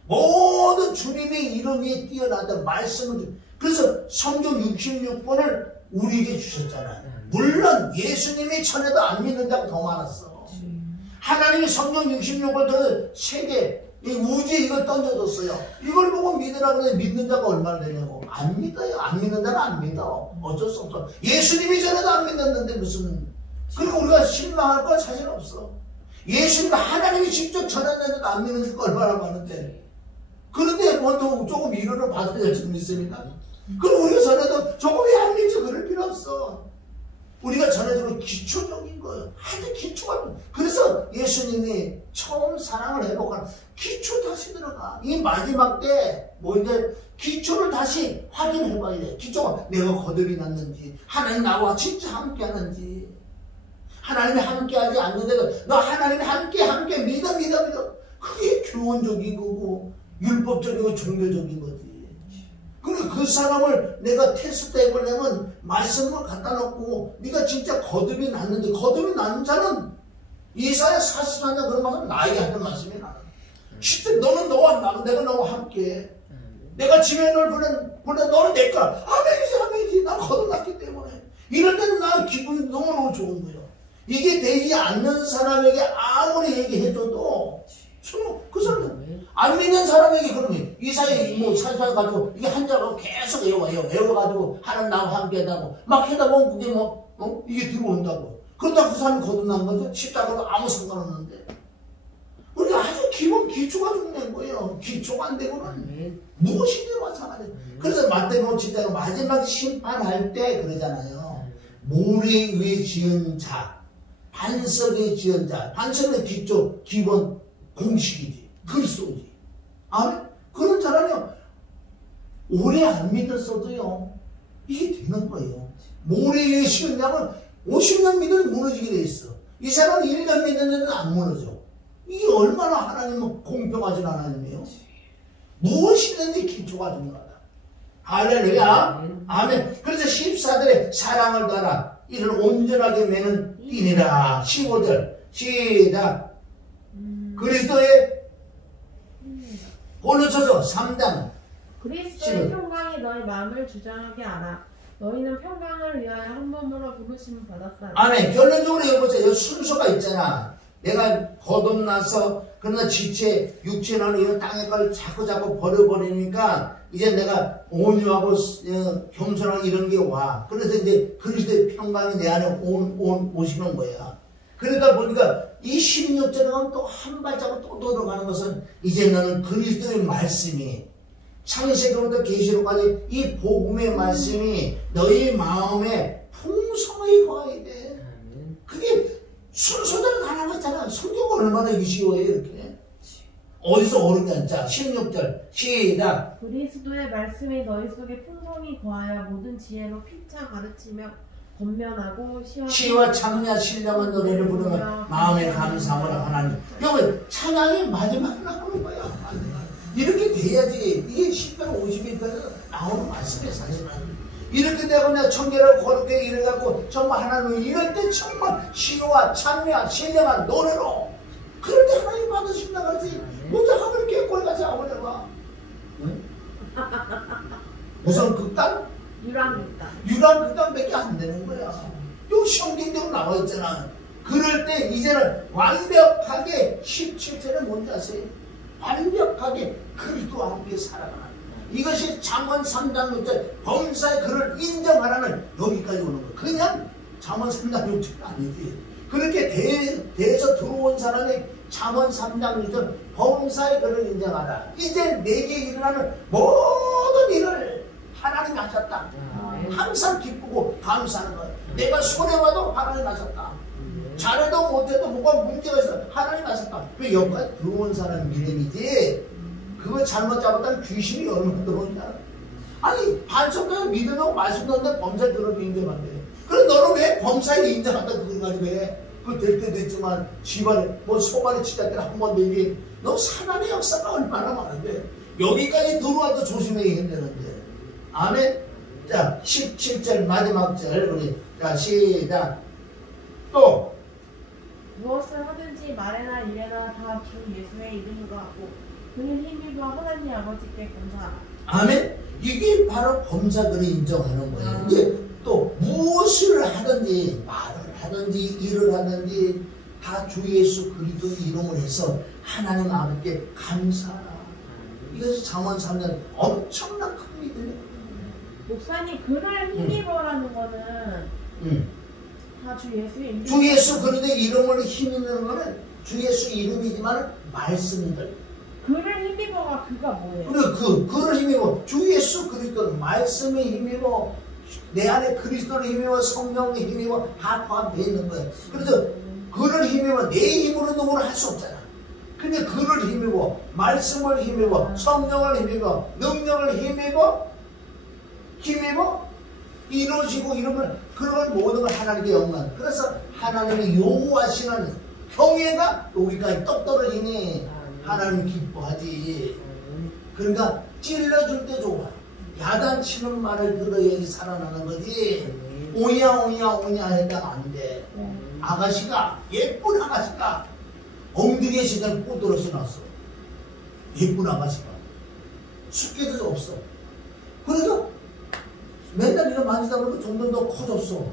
모든 주님의 이름 위에 뛰어나다 말씀을 그래서 성경 66권을 우리에게 주셨잖아요. 물론 예수님이 전에도 안 믿는 자가 더 많았어. 하나님이 성경 66권을 세계 이 우주에 이걸 던져줬어요. 이걸 보고 믿으라 그러는데 믿는 자가 얼마나 되냐고. 안 믿어요. 안 믿는 자는 안 믿어. 어쩔 수 없어. 예수님이 전에도 안 믿었는데 무슨 그리고 우리가 실망할 건 사실 없어. 예수님 하나님이 직접 전했는데도 안 믿는 자가 얼마나 많은데. 그런데 뭐 조금 위로를 받아야 될 줄 믿습니다. 그럼 우리가 전해도 조금 왜 안 믿지? 그럴 필요 없어. 우리가 전해도 기초적인 거예요. 아주 기초가. 그래서 예수님이 처음 사랑을 회복하는 기초 다시 들어가. 이 마지막 때 뭐 이제 기초를 다시 확인해 봐야 돼. 기초가 내가 거듭이 났는지, 하나님 나와 진짜 함께 하는지, 하나님이 함께 하지 않는데도 너 하나님이 함께 믿어. 그게 교원적인 거고 율법적이고 종교적인 거지. 그러니까 그 사람을 내가 테스트 해보려면 말씀을 갖다 놓고 네가 진짜 거듭이 났는지. 거듭이 난 자는 이사야 44년 그런 말씀 나에게 하는 말씀이 나는 진짜 너는 너와 내가 너와 함께 내가 집에 널 보내 너는 내 거야. 아멘이지 난 거듭났기 때문에. 이럴 때는 난 기분이 너무너무 좋은 거예요. 이게 되지 않는 사람에게 아무리 얘기해줘도 그 사람은 안 믿는 사람에게 그러면 이사야 뭐 살살 가지고 이게 한자로 계속 외워가지고 하나님 나와 함께 한다고 막 하다 보면 그게 뭐 이게 들어온다고. 그러다 그 사람이 거듭난 거죠. 십자가로 아무 상관없는데. 우리 아주 기본 기초가 중요한 거예요. 기초가 안 되고는 무엇이든 마찬가지예요. 그래서 마태복음 7장 마지막 심판할 때 그러잖아요. 모래 위에 지은 자, 반석에 지은 자. 반석의 기초 기본 공식이지. 그리스도지. 아멘? 그런 사람이요. 오래 안 믿었어도요. 이게 되는 거예요. 모래 위에 지은 자는 50년 믿으면 무너지게 돼 있어. 이 사람은 1년 믿었는데 안 무너져. 이게 얼마나 하나님은 공평하신 하나님이에요. 무엇이든지 기초가 중요하다. 할렐루야. 아멘. 그래서 14절에 사랑을 따라 이를 온전하게 매는 띠니라. 15절 시작. 그리스도의 골로새서 3장 그리스도의 평강이 너희 마음을 주장하게 하라. 너희는 평강을 위하여 한 몸으로 부르심을 받았다. 아멘. 결론적으로 여기 보세요. 순서가 있잖아. 내가 거듭나서 그러나 지체 육체는 이런 땅의 걸 자꾸 버려버리니까 이제 내가 온유하고 겸손하고 이런 게 와. 그래서 이제 그리스도의 평강이 내 안에 오시는 거야. 그러다 보니까 이 16절에 또 한 발자국 또 들어가는 것은 이제 너는 그리스도의 말씀이 창세기부터 계시록까지 이 복음의 말씀이 너희 마음에 풍성하게 거하게 돼. 그게 순서대로 다 나갔잖아. 성경 얼마나 이기 쉬워요 이렇게. 어디서 어렵냐. 자 16절 시작. 그리스도의 말씀이 너희 속에 풍성히 거하여 모든 지혜로 피차 가르치며 권면하고 시와 찬양 신령한 노래를 부르며 마음의 감사함을 하나님. 여기 찬양이 마지막에 나오는 거야. 이렇게 돼야지. 이게 10편 51편에서 나오는 말씀이야 사실은. 이렇게 되고 내가 청계를 거룩하게 이래갖고 정말 하나님 이럴 때 정말 시와 찬양 신령한 노래로 그럴 때 하나님 받으신다 그러지. 먼저 하늘 깨꼴같이 아버려봐. 응? 무슨 극단? 유랑극단밖에 안 되는 거야. 여기 성경대로 나와 있잖아. 그럴 때 이제는 완벽하게 17절에 뭔지 아세요? 완벽하게 그리스도와 함께 살아가는 이것이 잠언 3장 6절 범사의 그를 인정하라는 여기까지 오는 거야. 그냥 잠언 3장 6절이 아니지. 그렇게 대에서 들어온 사람이 잠언 3장 6절 범사의 그를 인정하라. 이제 내게 일어나는 모든 일을 하나님이 하셨다. 항상 기쁘고 감사하는 거야. 내가 손해봐도 하나님 하셨다. 잘해도 못해도 뭐가 문제가 있어 하나님 하셨다. 왜 여기까지 들어온 사람 믿음이지. 그거 잘못 잡았다는 귀신이 얼마나 들어오는지 알아? 아니 반석까지 믿으려고 말씀 듣는데 범사에 들어도 인정한대. 그럼 너는 왜 범사에 인정한다 그걸 가지고 해? 그거 될 때도 있지만 집안에 뭐 소반에 치자기를 한번 내기 너 사단의 역사가 얼마나 많은데 여기까지 들어와도 조심해야 된다는데. 아멘. 자 17절 마지막 절 우리 자 시작. 또 무엇을 하든지 말에나 일에나 다 주 예수의 이름으로 하고 그를 힘입어 하나님 아버지께 감사하라. 아멘. 이게 바로 범사들을 인정하는 거예요. 이제 또 무엇을 하든지 말을 하든지 일을 하든지 다 주 예수 그리스도 이름을 해서 하나님 아버지께 감사하라. 이것이 잠언 3장 엄청난 큰 믿음이에요. 목사님 그를 힘입어라는 거는 다 주 예수의 이름. 주 예수 그리스도 이름을 힘입는 거는 주 예수 이름이지만 말씀들. 그를 힘입어가 그가 뭐예요? 그래 그를 힘입어 주 예수 그리스도 말씀에 힘입어 내 안에 그리스도를 힘입어 성령을 힘입어 다 포함되어 있는 거예요. 그래서 그를 힘입어 내 힘으로 누구를 할 수 없잖아. 근데 그를 힘입어 말씀을 힘입어 성령을 힘입어 능력을 힘입어 이루어지고 이런 걸 그런 모든 걸 하나님께 영광. 그래서 하나님이 요구하시는 경외가 여기까지 똑 떨어지니 하나님 기뻐하지. 그러니까 찔러줄 때 좋아. 야단치는 말을 들어야지 살아나는 거지. 오냐 했다가 안 돼. 아가씨가 예쁜 아가씨가 엉덩이에 시간 꼬들어서 났어. 예쁜 아가씨가 숙제도 없어. 그래서 맨날 이런 만지다 보니까 점점 더 커졌어.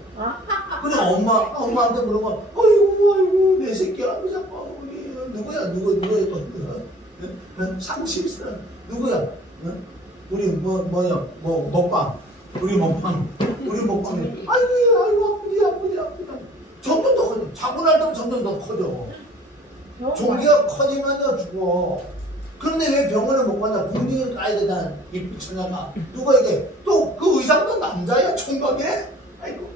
그래 엄마한테 물어봐. 아이고 내 새끼야. 누구야 상실스러운 누구야? 우리 뭐야 먹방 우리 먹방 아이고 아프지 점점 더 커져. 자고 날 때면 점점 더 커져. 종기가 커지면 죽어. 그런데 왜 병원에 못 가냐? 궁둥이를 까야 되나? 이 처녀가 누가 이게 또 그 의사도 남자야 총각에? 아이고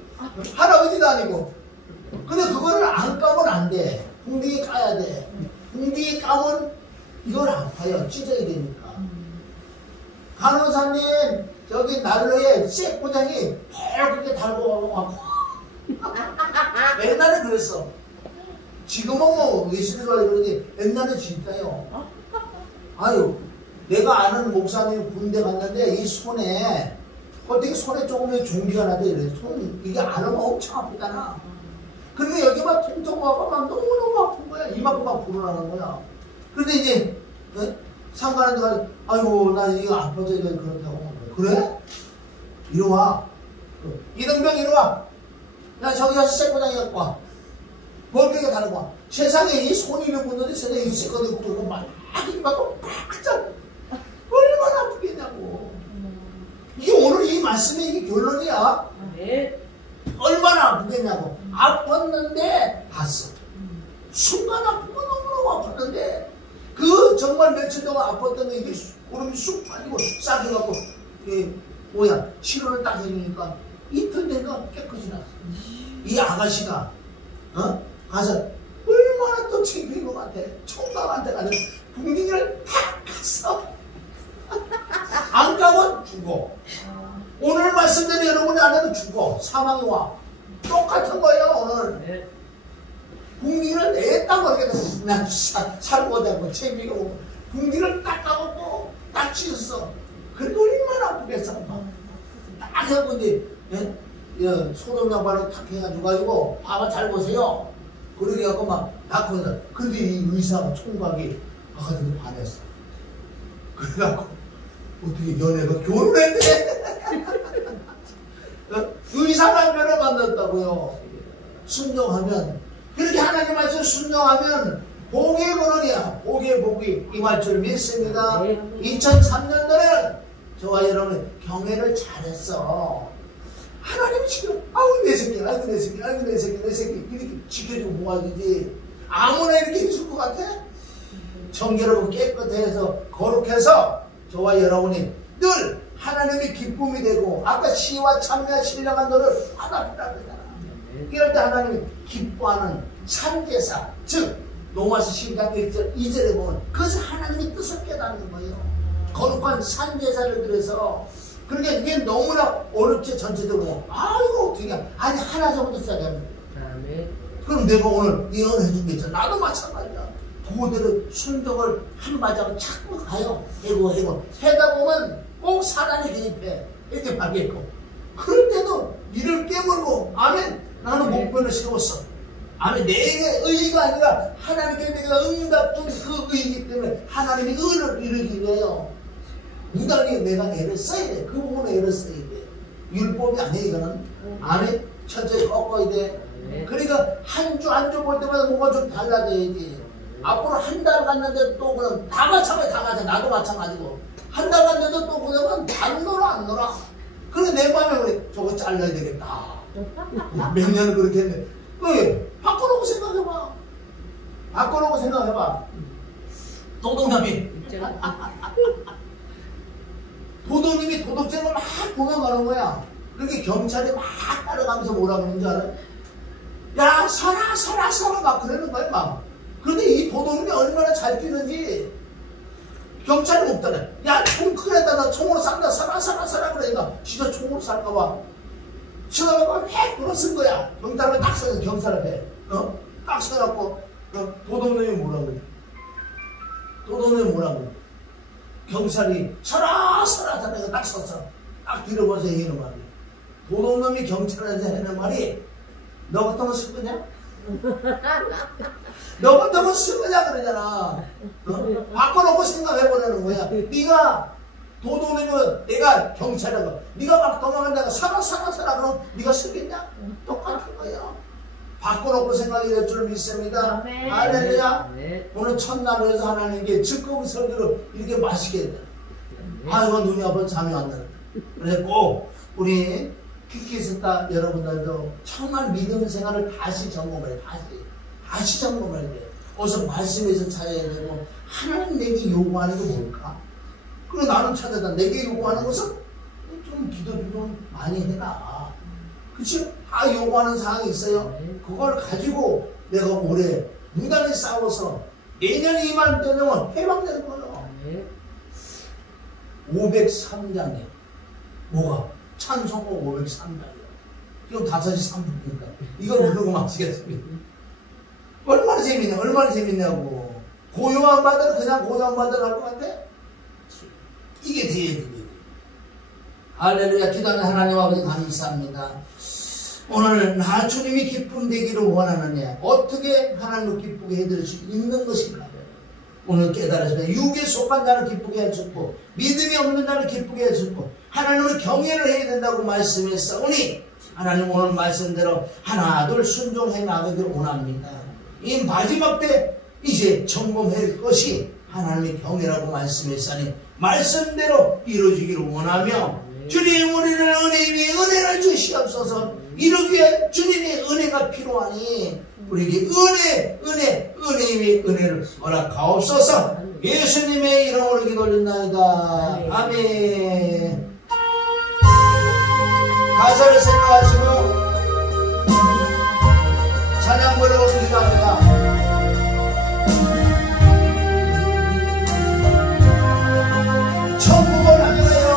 할아버지도 아니고. 근데 그거를 안 까면 안 돼. 궁둥이 까야 돼. 궁둥이 까면 이건 아파요. 찢어야 되니까. 간호사님 저기 난로에 쇠고장이 펄겋게 달고 와고 옛날에 그랬어. 지금은 뭐 의식을 그러지 옛날에 진짜요. 아유 내가 아는 목사님 군대 갔는데 이 손에 어떻게 손에 조금의 종기가 나도 이래. 손 이게 안 오면 엄청 아프잖아. 그리고 여기만 통통 와가 막 너무너무 아픈 거야. 이만큼 막 불어나는 거야. 그런데 이제 상관한테 가서 아이고 나 이거 아파서 이거 그렇다고. 그래? 이리 와. 이등병 이리 와. 나 저기 가서 쇠고장이 갖고 와. 멀쩡하게 다루고 와. 세상에 이 손이를 보는데 세상에 이 세컨을 보고 막 힘받고 팍 얼마나 아프겠냐고. 이 오늘 이 말씀의 이 결론이야. 네. 얼마나 아프겠냐고. 아팠는데 봤어. 순간 아프고 너무너무 아팠는데 그 정말 며칠 동안 아팠던 게 이게 구름이 쑥 빠지고 싸져갖고 치료를 딱 해주니까 이틀 내가 깨끗이 났어. 이 아가씨가 가서 얼마나 또 창피한 것 같아. 총각한테 가서 궁둥이를 탁 갔어. 안 가면 죽어. 오늘 말씀대로 여러분이 안 하면 죽어. 사망이 와. 똑같은 거예요 오늘. 궁둥이를 냈다고 이렇게 난 살고 자고 채비가 오고 궁둥이를 딱 가고 딱 찢었어. 그래도 얼마나 아프겠어. 딱 해갖고 이제 소독 양반을 탁 해가지고 봐봐 잘 보세요. 그러게 갖고 막 낳고서 근데 이 의사가 총각이 아가들이 반했어. 그래갖고 어떻게 연애가 결혼했네. 의사가 변을 만났다고요. 순종하면 그렇게 하나님 말씀 순종하면 복의 근원이야. 복의 복이 임할 줄 믿습니다. 2003년도에는 저와 여러분 경애를 잘했어. 하나님이 지금 아우 내 새끼 아이고 내 새끼 아이고 내 새끼 내 새끼 이렇게 지켜주고 모아주지 아무나 이렇게 해줄 것 같아? 정결하고 깨끗해서 거룩해서 저와 여러분이 늘 하나님의 기쁨이 되고 아까 시와 참여와 신령한 너를 하나님이라고 그러잖아. 이럴 때 하나님이 기뻐하는 산제사 즉 로마서 12장 1절 2절에 보면 그것을 하나님의 뜻을 깨닫는 거예요. 거룩한 산제사를 들여서 그러니까 이게 너무나 어렵지 전체적으로 아이고 어떻게 아니 하나 정도 시작하면 그럼 내가 오늘 예언해 준 게 있잖아. 나도 마찬가지야. 그대로 순종을 한 바닥을 찾고 가요. 해고 해다 보면 꼭 사단이 개입해. 이렇게 말겠고 그럴 때도 이를 깨물고 아멘 나는 목표를 세웠어. 아멘 내 의의가 아니라 하나님께 내가 응답 준 그 의의이기 때문에 하나님의 의를 이루기 위해요. 무단히 내가 애를 써야 돼. 그 부분에 애를 써야 돼. 율법이 아니에요 이거는. 아멘 천천히 꺾어야 돼. 그러니까 한 주 한 주 볼 때마다 뭔가 좀 달라져야지. 앞으로 한 달 갔는데 또 그냥 다 마찬가지 다 맞아. 나도 마찬가지고 한 달 갔는데도 또 그러면 안 놀아. 그래 내 마음에 그래 저거 잘라야 되겠다. 몇 년을 그렇게 했는데 왜? 바꿔놓고 생각해봐. 바꿔놓고 생각해봐. 도둑놈이 도둑님이 도둑질을 막 도망가는 거야. 그렇게 경찰이 막 따라가면서 뭐라 그러는 줄 알아? 야 살아 막 그러는 거야 막. 그런데 이 도둑님이 얼마나 잘 뛰는지 경찰이 없다네. 야 총 크게다 나 총으로 싼다 살아 그러니까 진짜 총으로 쌀까봐 치다가 획 끌어쓴 거야. 경찰을 딱 써서 경찰 앞에 딱 써갖고 도둑놈이 뭐라 그래? 도둑놈이 뭐라 그래? 경찰이 살아 내가 딱 섰어. 딱 뒤로 보세요 이런 말이. 도둑놈이 경찰한테 하는 말이 너 같으면 쓸 거냐? 너 같으면 쓸 거냐 그러잖아. 바꿔놓고 생각해보라는 거야. 네가 도둑놈이면 내가 경찰이라고 네가 막 도망간다가 살아 그럼 네가 쓰겠냐? 똑같은 거예요. 바꿔놓고 생각이 될 줄 믿습니다. 할렐루야. 오늘 첫날에서 하나님께 즉흥 설교를 이렇게 맛있게 했다. 아이고 눈이 아파 잠이 안 나네. 그래서 꼭 우리 키키스타 여러분들도 정말 믿음 생활을 다시 점검을 해. 다시 점검을 해야 돼. 어서 말씀에서 찾아야 되고 하나님 내게 요구하는 게 뭘까? 그리고 나는 찾아다 내게 요구하는 것은 좀 기도 좀 많이 해라. 그치? 다 요구하는 사항이 있어요. 그걸 가지고 내가 올해 무단히 싸워서 내년 이맘때는 해방되는 거예요. 503장이야. 뭐가? 찬송곡 503장이야. 이거 5시 3분이니까. 이걸 부르고 마치겠습니다. 얼마나 재밌냐고. 고요한 바다를 그냥 고요한 바다를 할 것 같아? 이게 대예입니다. 할렐루야. 기도하는 하나님 아버지 감사합니다. 오늘 나 주님이 기쁨 되기를 원하느냐 어떻게 하나님을 기쁘게 해드릴 수 있는 것인가 오늘 깨달았습니다. 육에 속한 자를 기쁘게 해주고 믿음이 없는 자를 기쁘게 해주고 하나님을 경외를 해야 된다고 말씀했사오니 하나님 오늘 말씀대로 하나 둘 순종해 나가기를 원합니다. 이 마지막 때 이제 점검할 것이 하나님의 병이라고 말씀했으니 말씀대로 이루어지기를 원하며 주님 우리를 은혜 위에 은혜를 주시옵소서. 이러기에 주님의 은혜가 필요하니 우리에게 은혜 위에 은혜를 허락하옵소서. 예수님의 이름으로 기도드립니다. 아멘. 가사를 생각하시고 찬양부를 올리기합니다. 천국을 향하여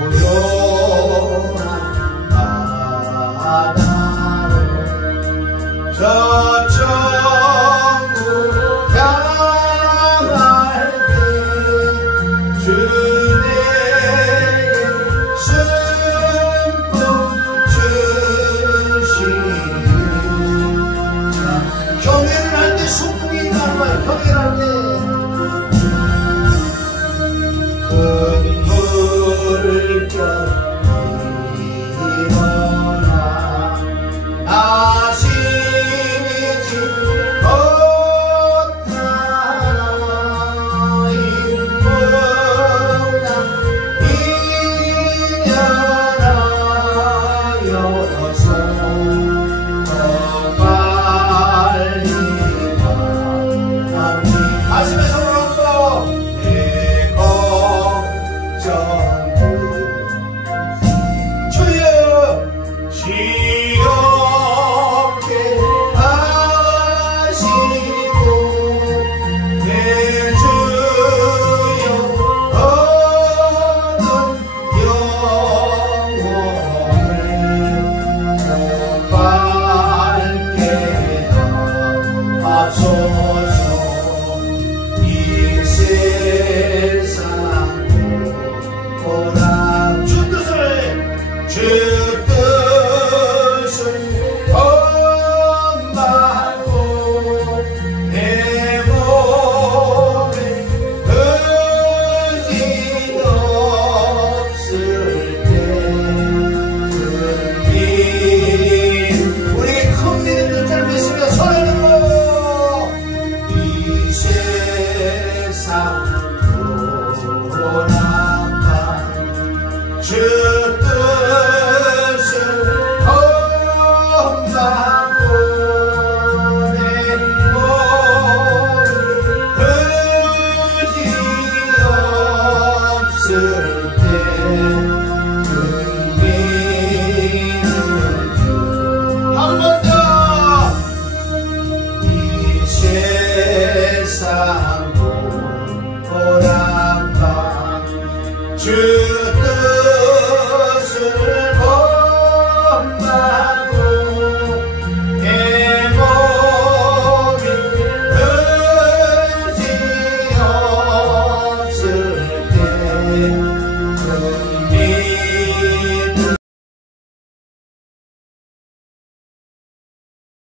오요한 바다로 저 천국 향할 때 주님의 승품 주시는 경외를 할 때 승풍이 임하는 거예요. 경외를 할 때 큰 물결 일어나 아시지 못하나 인문아 이련하여서 더 빨리 만나니 가슴에 손을 얹고 내 걱정을 주여 지엽게 하시고 내 주여 얻은 영혼을 더 밝게 하옵소서. 이 세상 오라 주 뜻을 엄마고 내 몸에 의지 없을 때 우리의 큰 믿음을 잘 믿으며 손을 들고 이 세상 오락한 주 뜻을 엄마고 내 몸을 의지 없을 때 은민을 한 번 더 이 세상 오락한 주